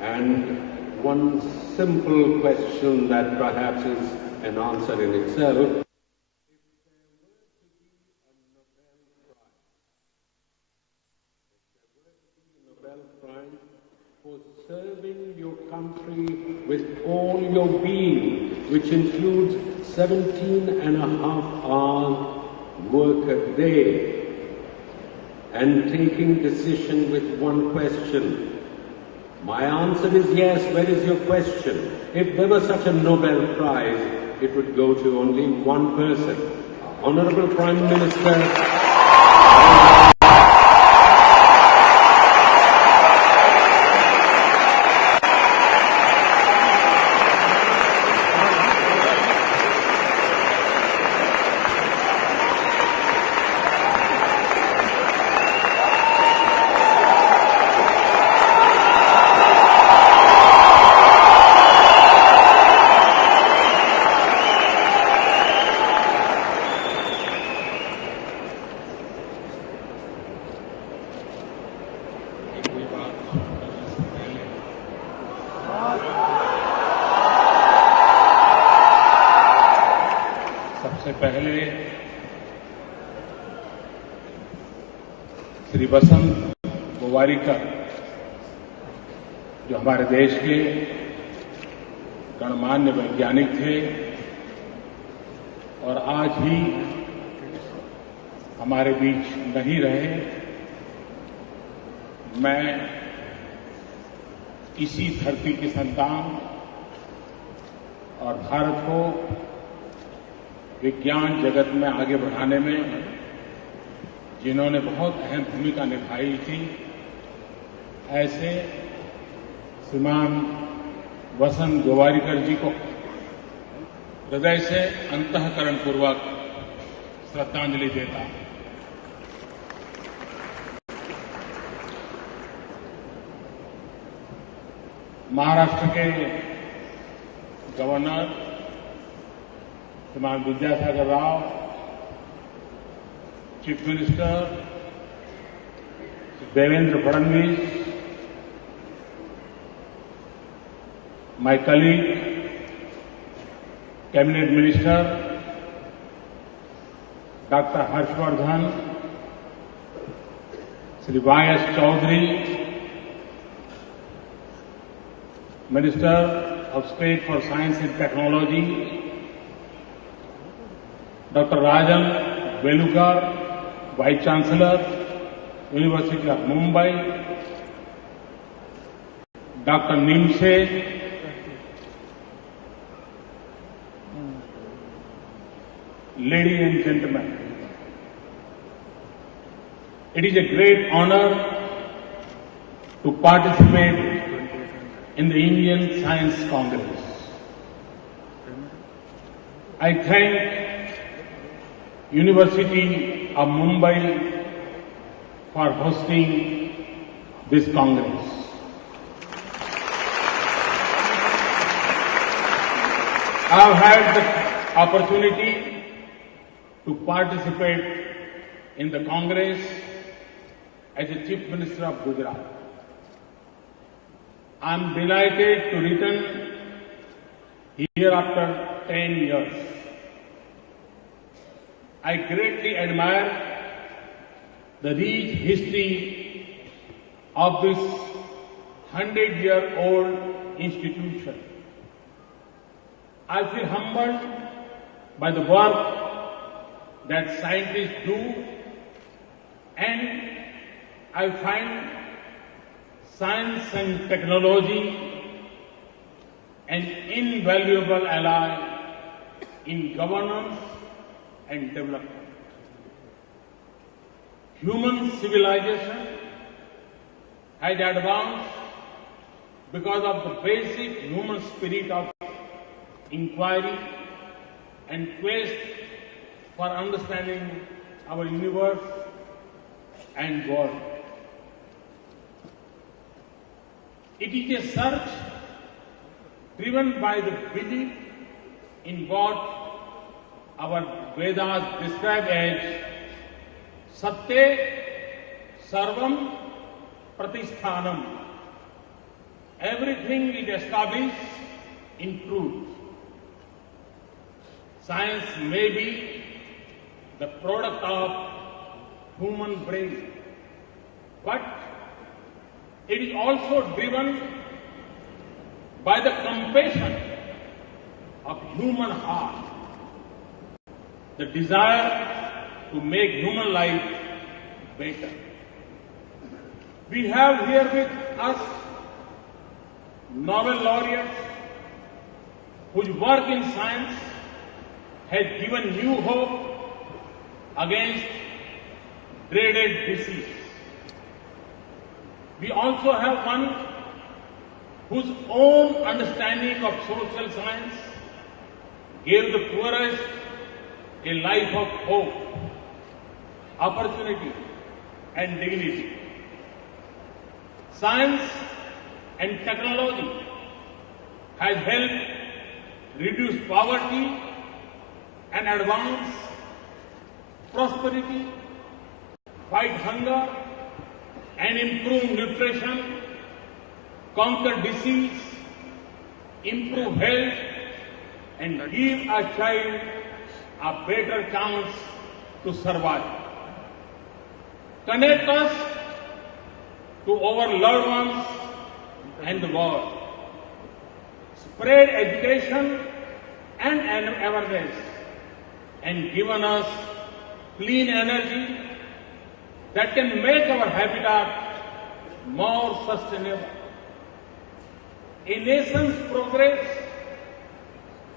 And one simple question that perhaps is an answer in itself. Serving your country with all your being, which includes 17.5 hours work a day, and taking decision with one question. My answer is yes. Where is your question? If there was such a Nobel Prize, it would go to only one person. Honorable Prime Minister. पहले श्री वसंत गोवारिकर, जो हमारे देश के गणमान्य वैज्ञानिक थे और आज भी हमारे बीच नहीं रहे, मैं इसी धरती की संतान और भारत को विज्ञान जगत में आगे बढ़ाने में जिन्होंने बहुत अहम भूमिका निभाई थी, ऐसे श्रीमान वसंत गोवारिकर जी को हृदय से अंतःकरणपूर्वक श्रद्धांजलि देता हूं। महाराष्ट्र के गवर्नर श्रीमान Vidyasagar Rao, chief minister Devendra Fadnavis, my colleague Cabinet Minister Dr. Harshvardhan, Shri Y.S. Chaudhary, Minister of State for Science and Technology, Dr. Rajan Velukar, Vice Chancellor, University of Mumbai, Dr. Nimse, ladies and gentlemen, it is a great honor to participate in the Indian Science Congress. I thank University of Mumbai for hosting this Congress. I have had the opportunity to participate in the Congress as a Chief Minister of Gujarat. I am delighted to return here after 10 years. I greatly admire the rich history of this 100-year-old institution. I feel humbled by the work that scientists do, and I find science and technology an invaluable ally in governance and development. Human civilization has advanced because of the basic human spirit of inquiry and quest for understanding our universe and world. It is a search driven by the belief in what our Vedas describe as Satya Sarvam Pratisthanam. Everything is established in truth. Science may be the product of human brain, but it is also driven by the compassion of human heart, the desire to make human life better. We have here with us Nobel laureates whose work in science has given new hope against dreaded disease. We also have one whose own understanding of social science gave the poorest a life of hope, opportunity, and dignity. Science and technology has helped reduce poverty and advance prosperity, fight hunger, and improve nutrition, conquer disease, improve health, and give a child a better chance to survive. Connect us to our loved ones and the world. Spread education and awareness, and given us clean energy that can make our habitat more sustainable. A nation's progress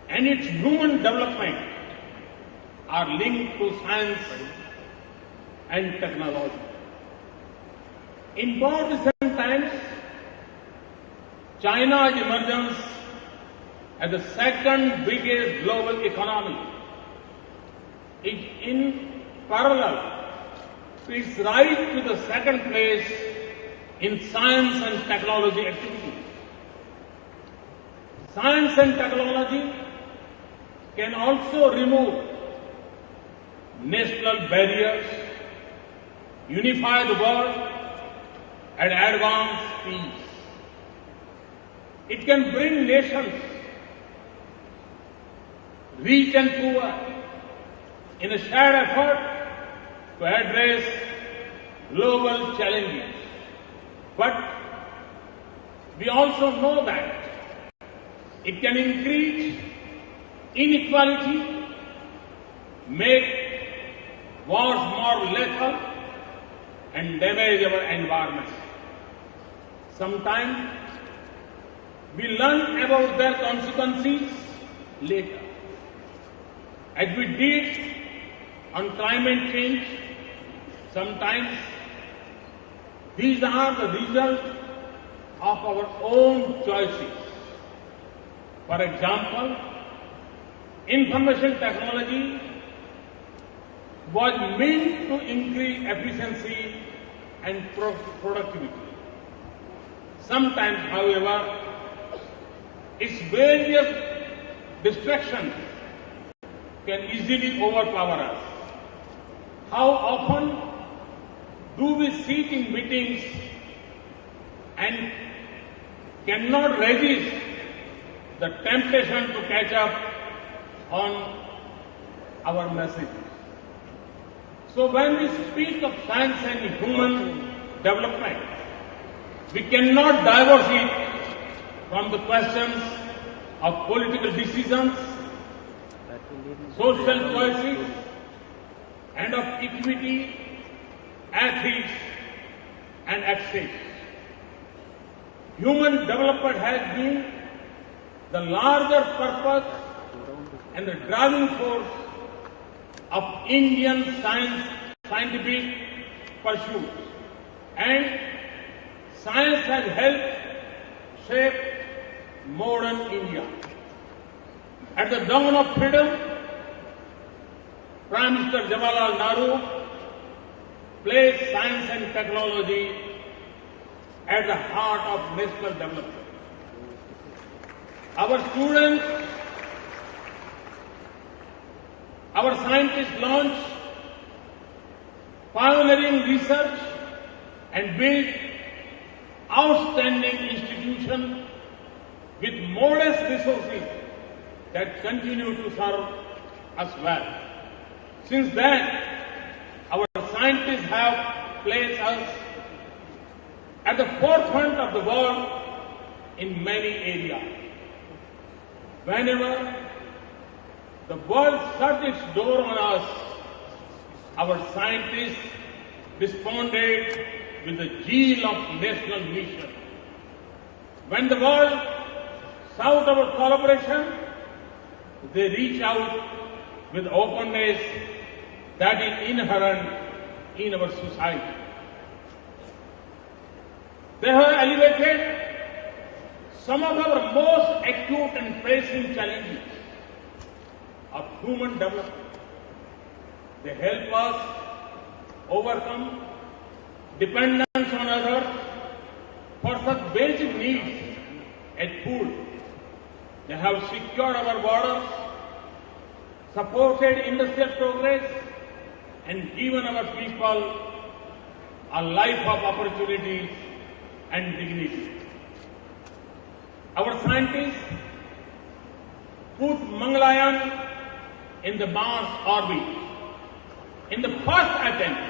and its human development are linked to science and technology. In more recent times, China's emergence as the second biggest global economy is in parallel to its rise to the second place in science and technology activity. Science and technology can also remove national barriers, unify the world, and advance peace. It can bring nations rich and poor, in a shared effort to address global challenges. But we also know that it can increase inequality, make wars more lethal, and damage our environment. Sometimes we learn about their consequences later, as we did on climate change. Sometimes these are the result of our own choices. For example, information technology was meant to increase efficiency and productivity. Sometimes, however, its various distractions can easily overpower us. How often do we sit in meetings and cannot resist the temptation to catch up on our messages? So when we speak of science and human development, we cannot divorce it from the questions of political decisions, social choices, and of equity, ethics, and access. Human development has been the larger purpose and the driving force of Indian scientific pursuits, and science has helped shape modern India. At the dawn of freedom, Prime Minister Jawaharlal Nehru placed science and technology at the heart of national development. Our students, our scientists launched pioneering research and built outstanding institutions with modest resources that continue to serve us well. Since then, our scientists have placed us at the forefront of the world in many areas. Whenever the world shut its door on us, our scientists responded with the zeal of national mission. When the world sought our collaboration, they reach out with openness that is inherent in our society. They have elevated some of our most acute and pressing challenges of human development. They help us overcome dependence on others for such basic needs as food. They have secured our borders, supported industrial progress, and given our people a life of opportunities and dignity. Our scientists put Mangalyaan in the Mars orbit in the first attempt.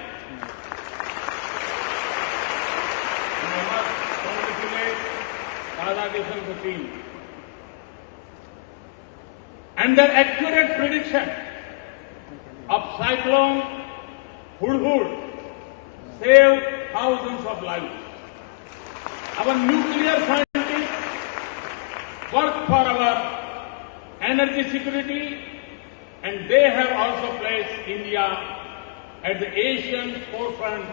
And I must congratulate Kazakhstan team. And their accurate prediction of cyclone Hudhud saved thousands of lives. Our nuclear scientists work for our energy security, and they have also placed India at the Asian forefront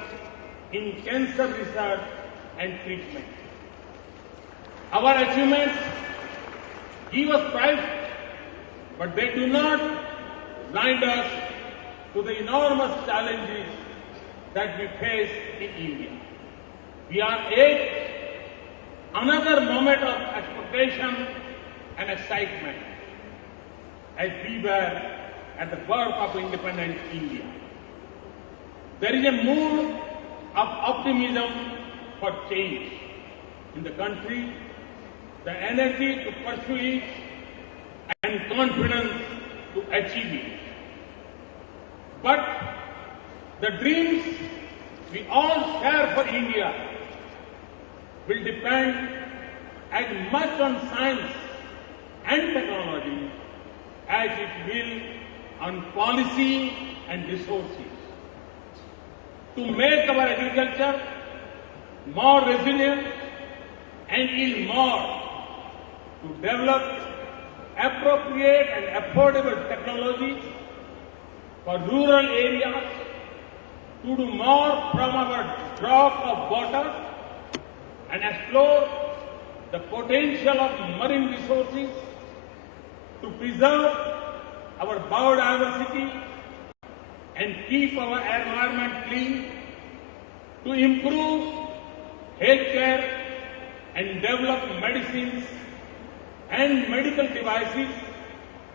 in cancer research and treatment. Our achievements give us pride, but they do not blind us to the enormous challenges that we face in India. We are at another moment of expectation and excitement as we were at the birth of independent India. There is a mood of optimism for change in the country, the energy to pursue it, and confidence to achieve it. But the dreams we all share for India will depend as much on science and technology as it will on policy and resources. To make our agriculture more resilient and yield more, to develop appropriate and affordable technologies for rural areas, to do more from our drop of water and explore the potential of marine resources, to preserve our biodiversity and keep our environment clean, to improve healthcare and develop medicines and medical devices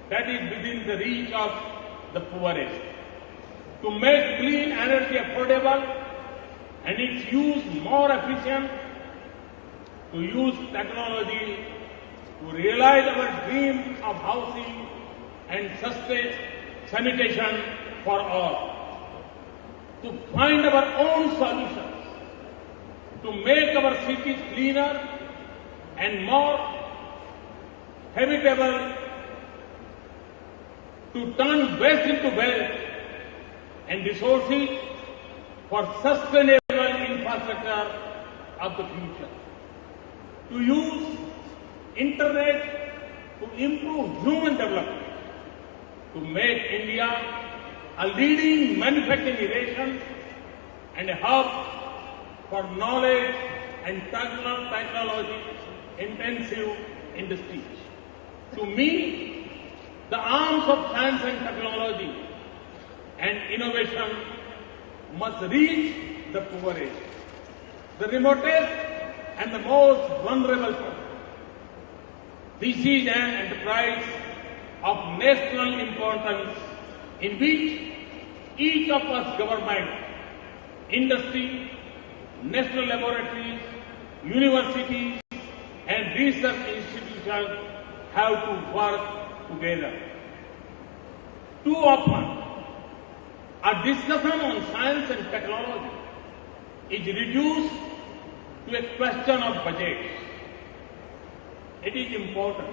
that is within the reach of the poorest, to make clean energy affordable and its use more efficient, to use technology to realize our dream of housing and sustain sanitation for all, to find our own solutions, to make our cities cleaner and more habitable, to turn waste into wealth and resources for sustainable infrastructure of the future, to use internet to improve human development, to make India a leading manufacturing nation and a hub for knowledge and technology intensive industries. To me, the arms of science and technology and innovation must reach the poorest, the remotest and the most vulnerable person. This is an enterprise of national importance in which each of us, government, industry, national laboratories, universities and research institutions have to work together. Too often, a discussion on science and technology is reduced to a question of budgets. It is important,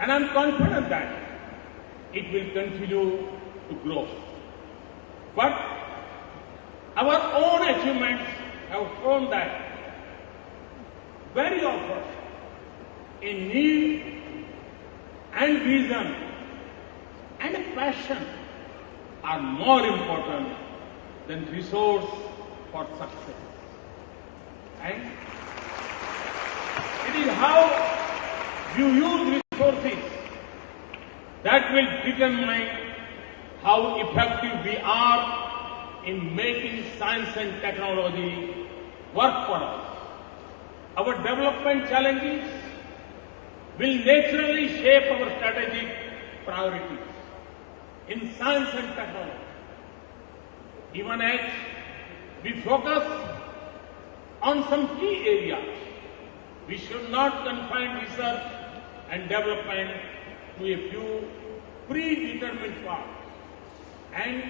and I am confident that it will continue to grow. But our own achievements have shown that very often a need and vision and a passion are more important than resource for success. And it is how you use resources that will determine how effective we are in making science and technology work for us. Our development challenges will naturally shape our strategic priorities in science and technology. Even as we focus on some key areas, we should not confine research and development to a few predetermined paths. And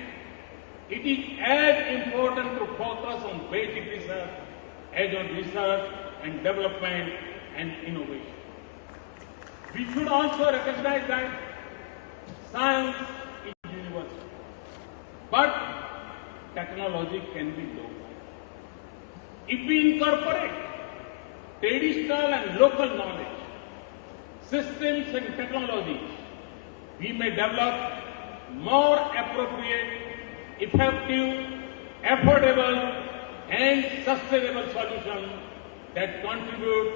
it is as important to focus on basic research as on research and development and innovation. We should also recognize that science is universal, but technology can be local. If we incorporate traditional and local knowledge, systems and technologies, we may develop more appropriate, effective, affordable and sustainable solutions that contribute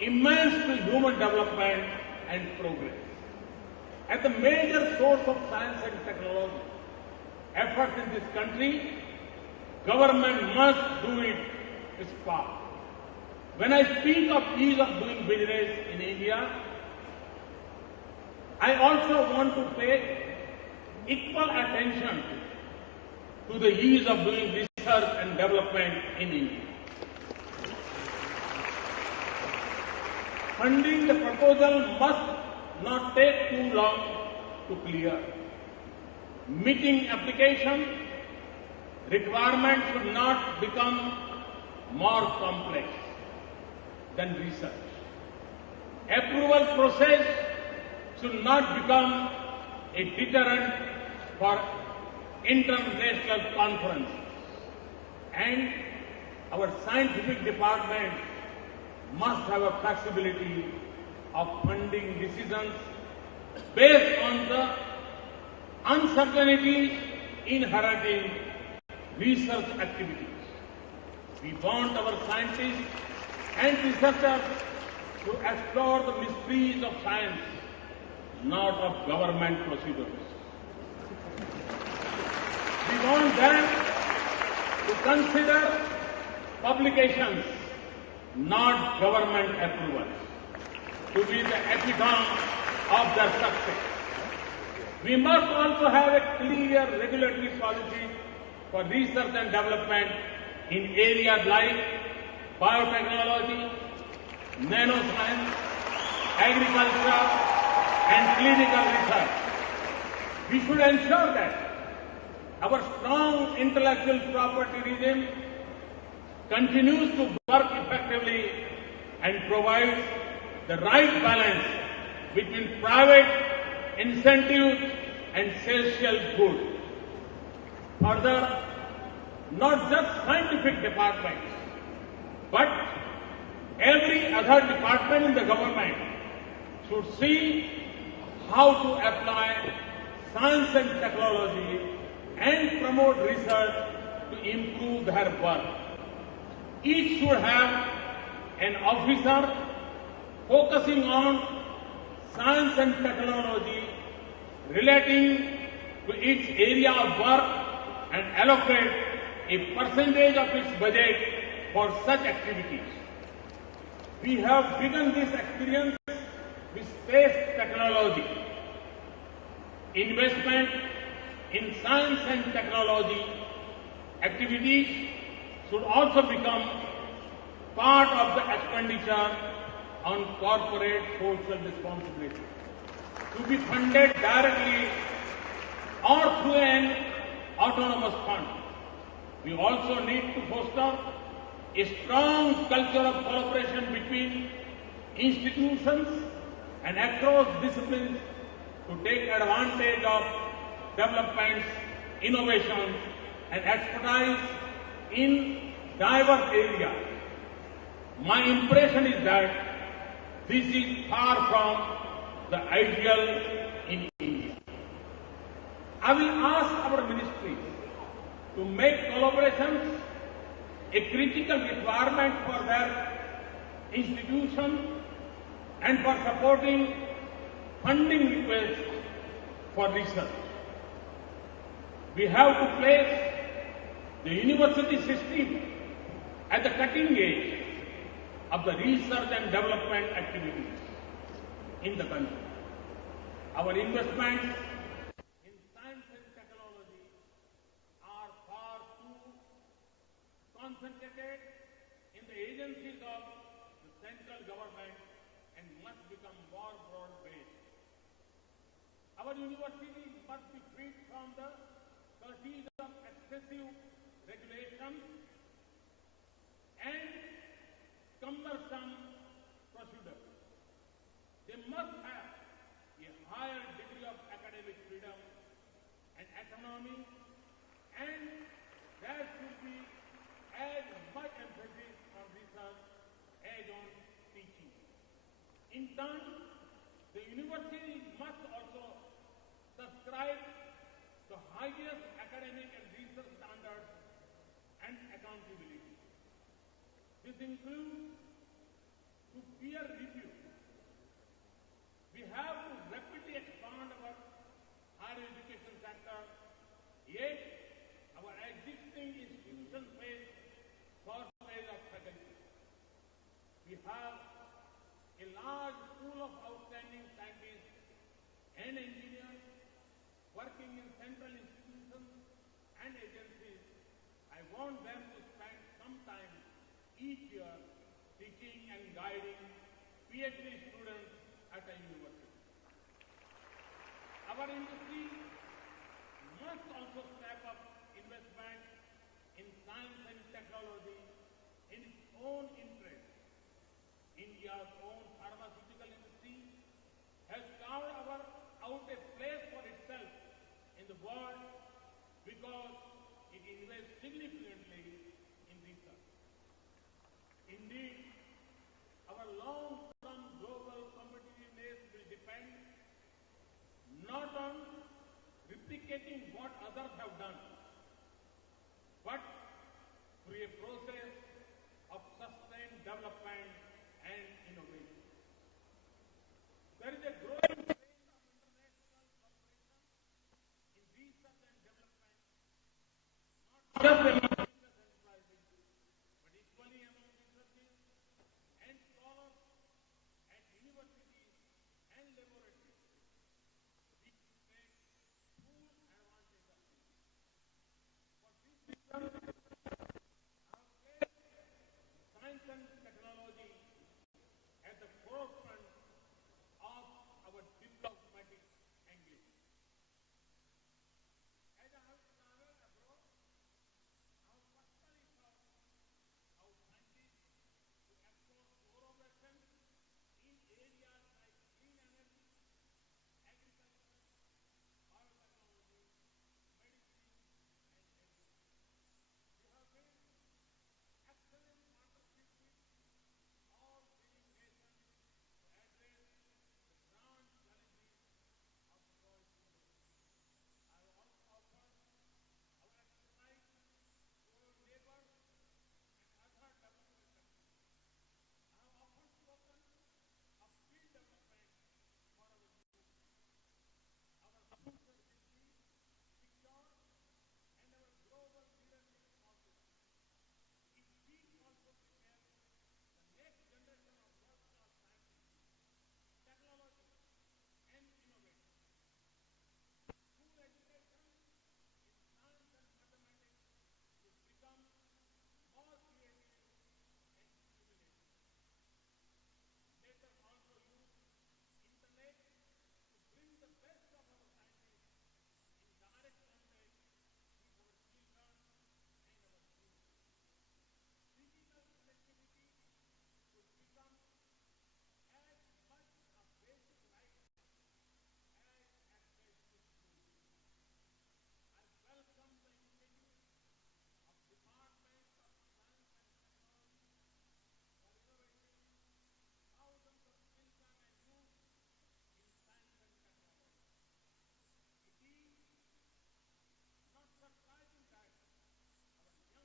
immense to human development and progress. As the major source of science and technology efforts in this country, government must do its part. When I speak of ease of doing business in India, I also want to pay equal attention to the ease of doing research and development in India. Funding the proposal must not take too long to clear. Meeting application requirements should not become more complex than research. Approval process should not become a deterrent for international conferences. And our scientific department must have a flexibility of funding decisions based on the uncertainties inherent in research activities. We want our scientists and researchers to explore the mysteries of science, not of government procedures. We want them to consider publications, not government approvals, to be the epitome of their success. We must also have a clear regulatory policy for research and development in areas like biotechnology, nanoscience, agriculture, and clinical research. We should ensure that our strong intellectual property regime continues to work effectively and provides the right balance between private incentives and social good. Further, not just scientific departments, but every other department in the government should see how to apply science and technology and promote research to improve their work. Each should have an officer focusing on science and technology relating to its area of work and allocate a percentage of its budget for such activities. We have begun this experience with space technology. Investment in science and technology activities should also become part of the expenditure on corporate social responsibility, to be funded directly or through an autonomous fund. We also need to foster a strong culture of collaboration between institutions and across disciplines to take advantage of developments, innovations, and expertise in diverse areas. My impression is that this is far from the ideal in India. I will ask our ministries to make collaborations a critical requirement for their institutions and for supporting funding requests for research. We have to place the university system at the cutting edge of the research and development activities in the country. Our investments in science and technology are far too concentrated in the agencies of the central government and must become more broad-based. Our universities must be freed from the curses of excessive regulations and cumbersome procedures. They must have a higher degree of academic freedom and autonomy, and there should be as much emphasis on research as on teaching. In turn, the university must also subscribe to highest academic and research standards and accountability. This includes to peer review. We have to rapidly expand our higher education sector, yet our existing institutions face shortage of faculty. We have a large pool of outstanding scientists and engineers working in central institutions and agencies. I want them to spend some time each year teaching and guiding PhD students at a university. our industry must also step up investment in science and technology in its own interest. India's own pharmaceutical industry has carved out a place for itself in the world because it invests significantly in research. Indeed, our long-term global competitiveness will depend not on replicating what others have done, but through a process of sustained development and innovation. There is a growing trend of international cooperation in research and development, not just among business enterprises, but equally among researchers and scholars at universities and laboratories. We should take full advantage of this. For this reason, I have placed science and technology at the forefront of our diplomatic engagement. As I have traveled abroad, I have personally thought how scientists who approach collaboration in areas like clean energy, agriculture, biotechnology, medicine, and education. We have built excellent partnerships with all willing nations to address the grand challenges of world development. I have also offered our expertise to our neighbors and other developing countries. I have often spoken of skill development for our youth. Our future will be secure and our global leadership confident if we also prepare the next generation of world-class scientists, technologists, and innovators. School education in science and mathematics should become more creative and stimulating. Let us also use internet to bring the best of our scientists in direct contact with our children and our youth. Physical connectivity should become as much a basic right as access to schools. I welcome the initiative of departments of science and technology for innovating thousands of children and youth in science and technology. It is not surprising that our young minds are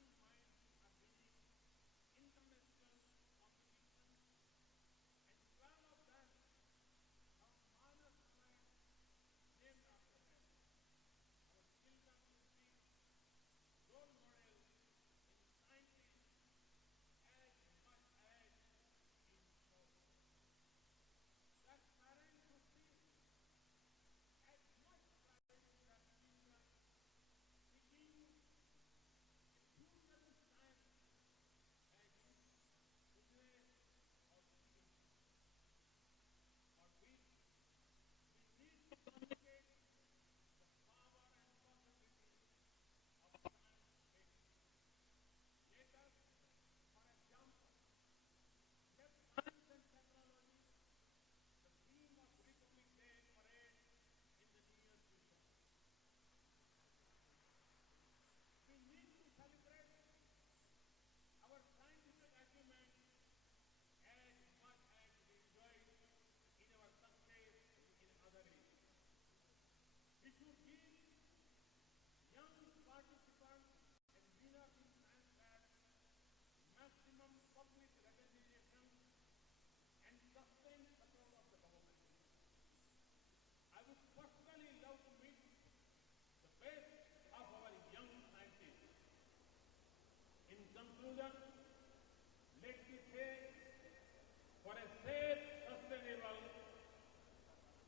winning international competitions, and 12 of them have minor satellites named after them. Our children should be role models in scientists as much as in sports. Their parents should feel as much pride in their children seeking a future in science as in business or leadership. For this, we need to communicate the power and possibilities of science-based research. Let us, for example, make science and technology the theme of Republic Day parade in the near future. We need to celebrate our scientific achievements as much as we rejoice in our success in other areas. We should give young participants and winners in science fairs maximum public recognition and sustained support of the government. I would personally love to meet the best of our young scientists. In conclusion, let me say, for a safe, sustainable,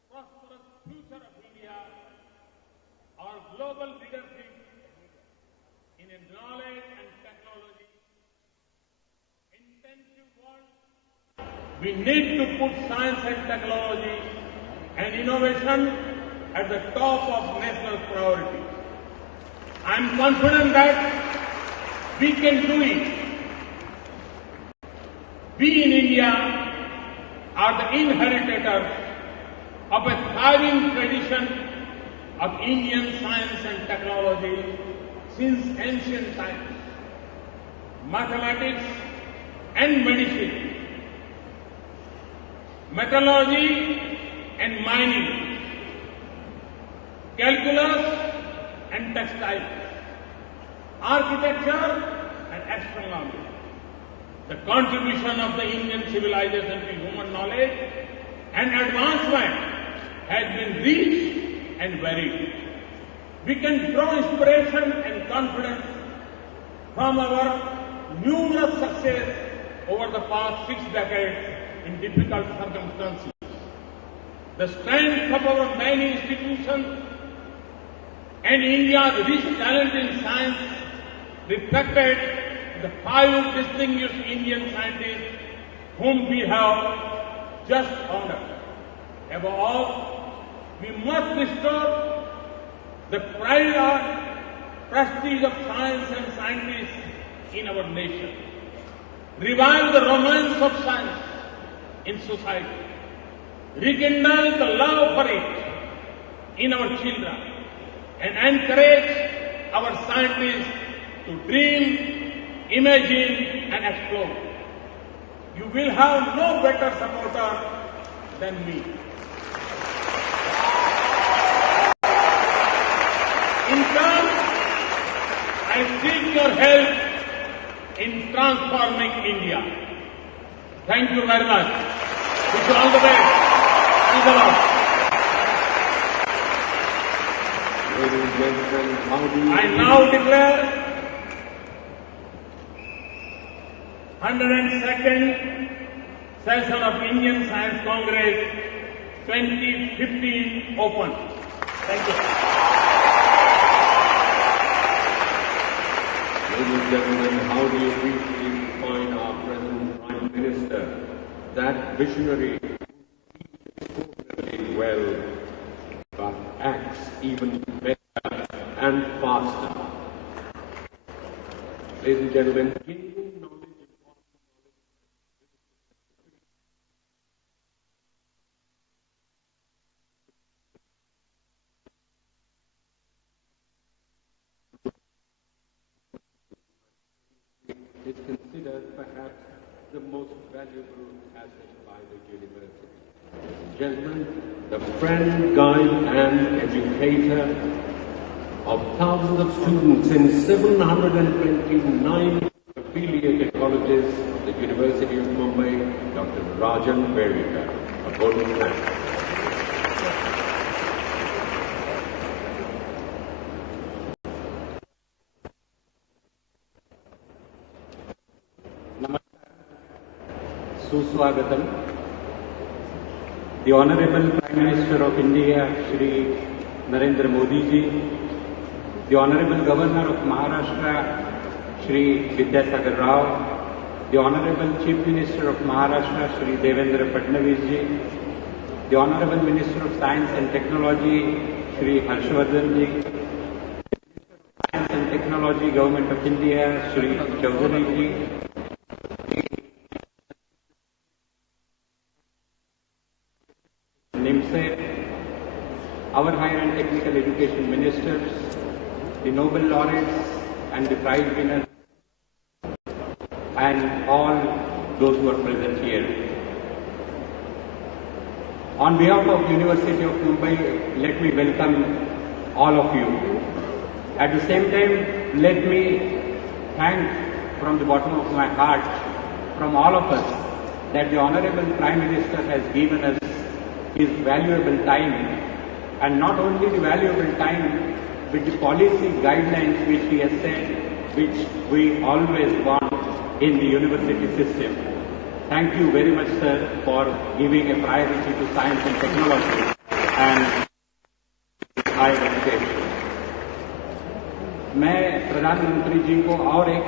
prosperous future of India, our global leadership in a knowledge and technology intensive world, we need to put science and technology and innovation at the top of national priorities. I am confident that we can do it. We in India are the inheritors of a thriving tradition of Indian science and technology since ancient times. Mathematics and medicine, metallurgy and mining, calculus and textiles, architecture and astronomy. The contribution of the Indian civilization to human knowledge and advancement has been rich and varied. We can draw inspiration and confidence from our numerous success over the past 6 decades in difficult circumstances. The strength of our many institutions and India's rich talent in science reflected the 5 distinguished Indian scientists whom we have just honored. Above all, we must restore the pride and prestige of science and scientists in our nation. Revive the romance of science in society. Rekindle the love for it in our children and encourage our scientists to dream, imagine and explore. You will have no better supporter than me. In turn, I seek your help in transforming India. Thank you very much. Wish you all the best. Thanks a lot. Ladies and gentlemen, how do you... I now declare 102nd session of Indian Science Congress 2015 open. Thank you. Ladies and gentlemen, how do you briefly define our present Prime Minister, that visionary who speaks well, but acts even better and faster? Ladies and gentlemen, gaining knowledge is considered perhaps the most valuable asset by the university. Gentlemen, the friend, guide and educator of thousands of students in 729 affiliated colleges of the University of Mumbai, Dr. Rajan Verika. A vote of thanks. Suswagatam. The Honorable Prime Minister of India, Shri Narendra Modi ji, the Honorable Governor of Maharashtra, Shri Vidyasagar Rao, the Honorable Chief Minister of Maharashtra, Shri Devendra Fadnavis ji, the Honorable Minister of Science and Technology, Shri Harshvardhan ji, Minister of Science and Technology, Government of India, Shri Chaudhary ji, our higher and technical education ministers, the Nobel laureates and the prize winners, and all those who are present here. On behalf of University of Mumbai, let me welcome all of you. At the same time, let me thank from the bottom of my heart from all of us that the Honorable Prime Minister has given us his valuable time, and not only the valuable time, but the policy guidelines which he has set, which we always want in the university system. Thank you very much, sir, for giving a priority to science and technology and higher education. मैं प्रधानमंत्री जी को और एक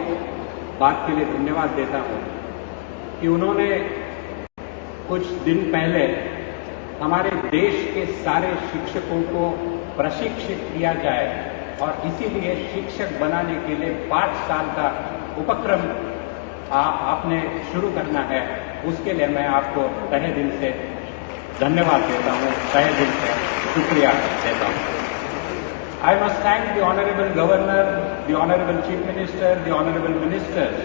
बात के लिए धन्यवाद देता हूं कि उन्होंने कुछ दिन पहले हमारे देश के सारे शिक्षकों को प्रशिक्षित किया जाए और इसीलिए शिक्षक बनाने के लिए 5 साल का उपक्रम आपने शुरू करना है। उसके लिए मैं आपको तहे दिल से धन्यवाद देता हूँ, तहे दिल से शुक्रिया देता हूँ। I must thank the Honorable Governor, the Honorable Chief Minister, the Honorable Ministers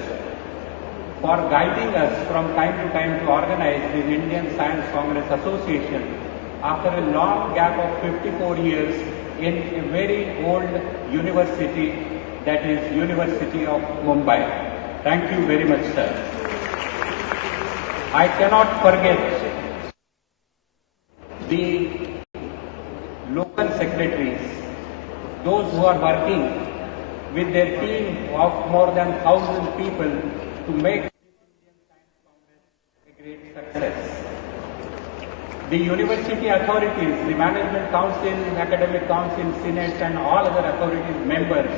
for guiding us from time to time to organize this Indian Science Congress Association after a long gap of 54 years in a very old university, that is University of Mumbai. Thank you very much, sir. I cannot forget the local secretaries, those who are working with their team of more than 1,000 people to make this Indian Science Congress a great success. The university authorities, the management council, academic council, senate and all other authorities members,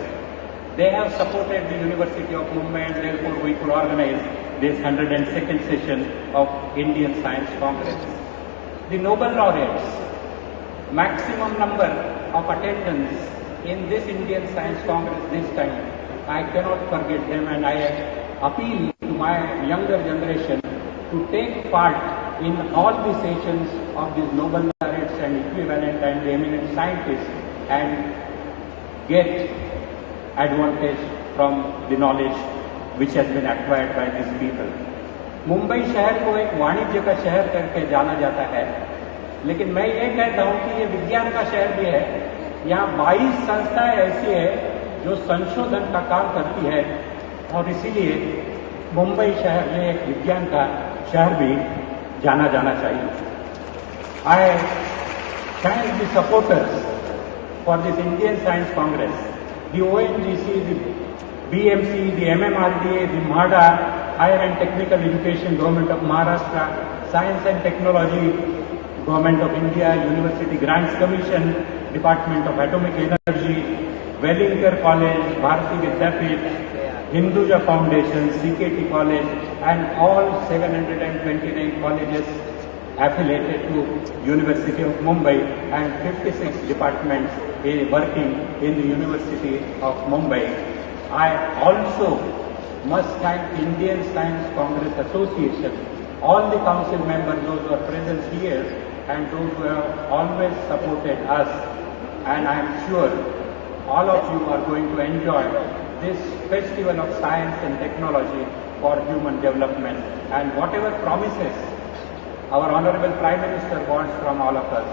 they have supported the University of Mumbai and therefore we could organize this 102nd session of Indian Science Congress. The Nobel laureates, maximum number of attendance in this Indian Science Congress this time, I cannot forget them, and I appeal to my younger generation to take part in all the sessions of these Nobel laureates and equivalent and eminent scientists and get advantage from the knowledge which has been acquired by these people. Mumbai शहर को एक वाणिज्य का शहर करके जाना जाता है, लेकिन मैं ये कहता हूँ कि ये विज्ञान का शहर भी है। यहाँ 22 संस्थाएं ऐसी है जो संशोधन का काम करती है और इसीलिए मुंबई शहर में एक विज्ञान का शहर भी जाना जाना चाहिए। I thank the supporters for this Indian Science Congress, the ONGC, the BMC, the MMRDA, the MHADA, Higher and Technical Education, Government of Maharashtra, Science and Technology, Government of India, University Grants Commission, Department of Atomic Energy, Wellinger College, Bharati Vidyapeeth, Hinduja Foundation, CKT College, and all 729 colleges affiliated to University of Mumbai and 56 departments working in the University of Mumbai. I also must thank Indian Science Congress Association, all the council members, those who are present here, and those who have always supported us. And I am sure all of you are going to enjoy this festival of science and technology for human development. And whatever promises our Honorable Prime Minister wants from all of us,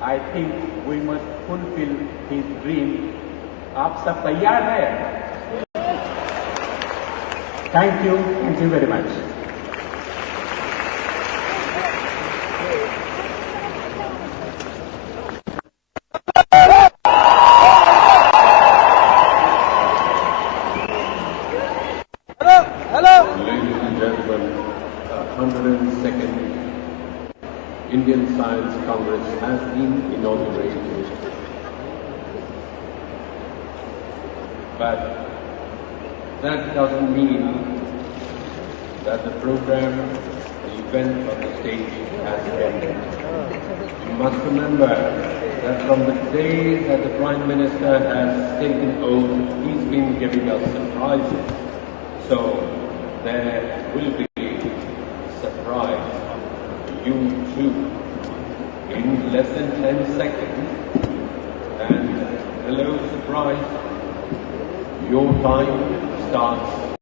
I think we must fulfill his dream. आप सब तैयार हैं? Thank you very much. Ladies and gentlemen, 102nd Indian Science Congress has been inaugurated. But that doesn't mean that the program, the event on the stage has ended. You must remember that from the day that the Prime Minister has taken oath, he's been giving us surprises. So there will be surprise for you too in less than 10 seconds. And hello, surprise, your time starts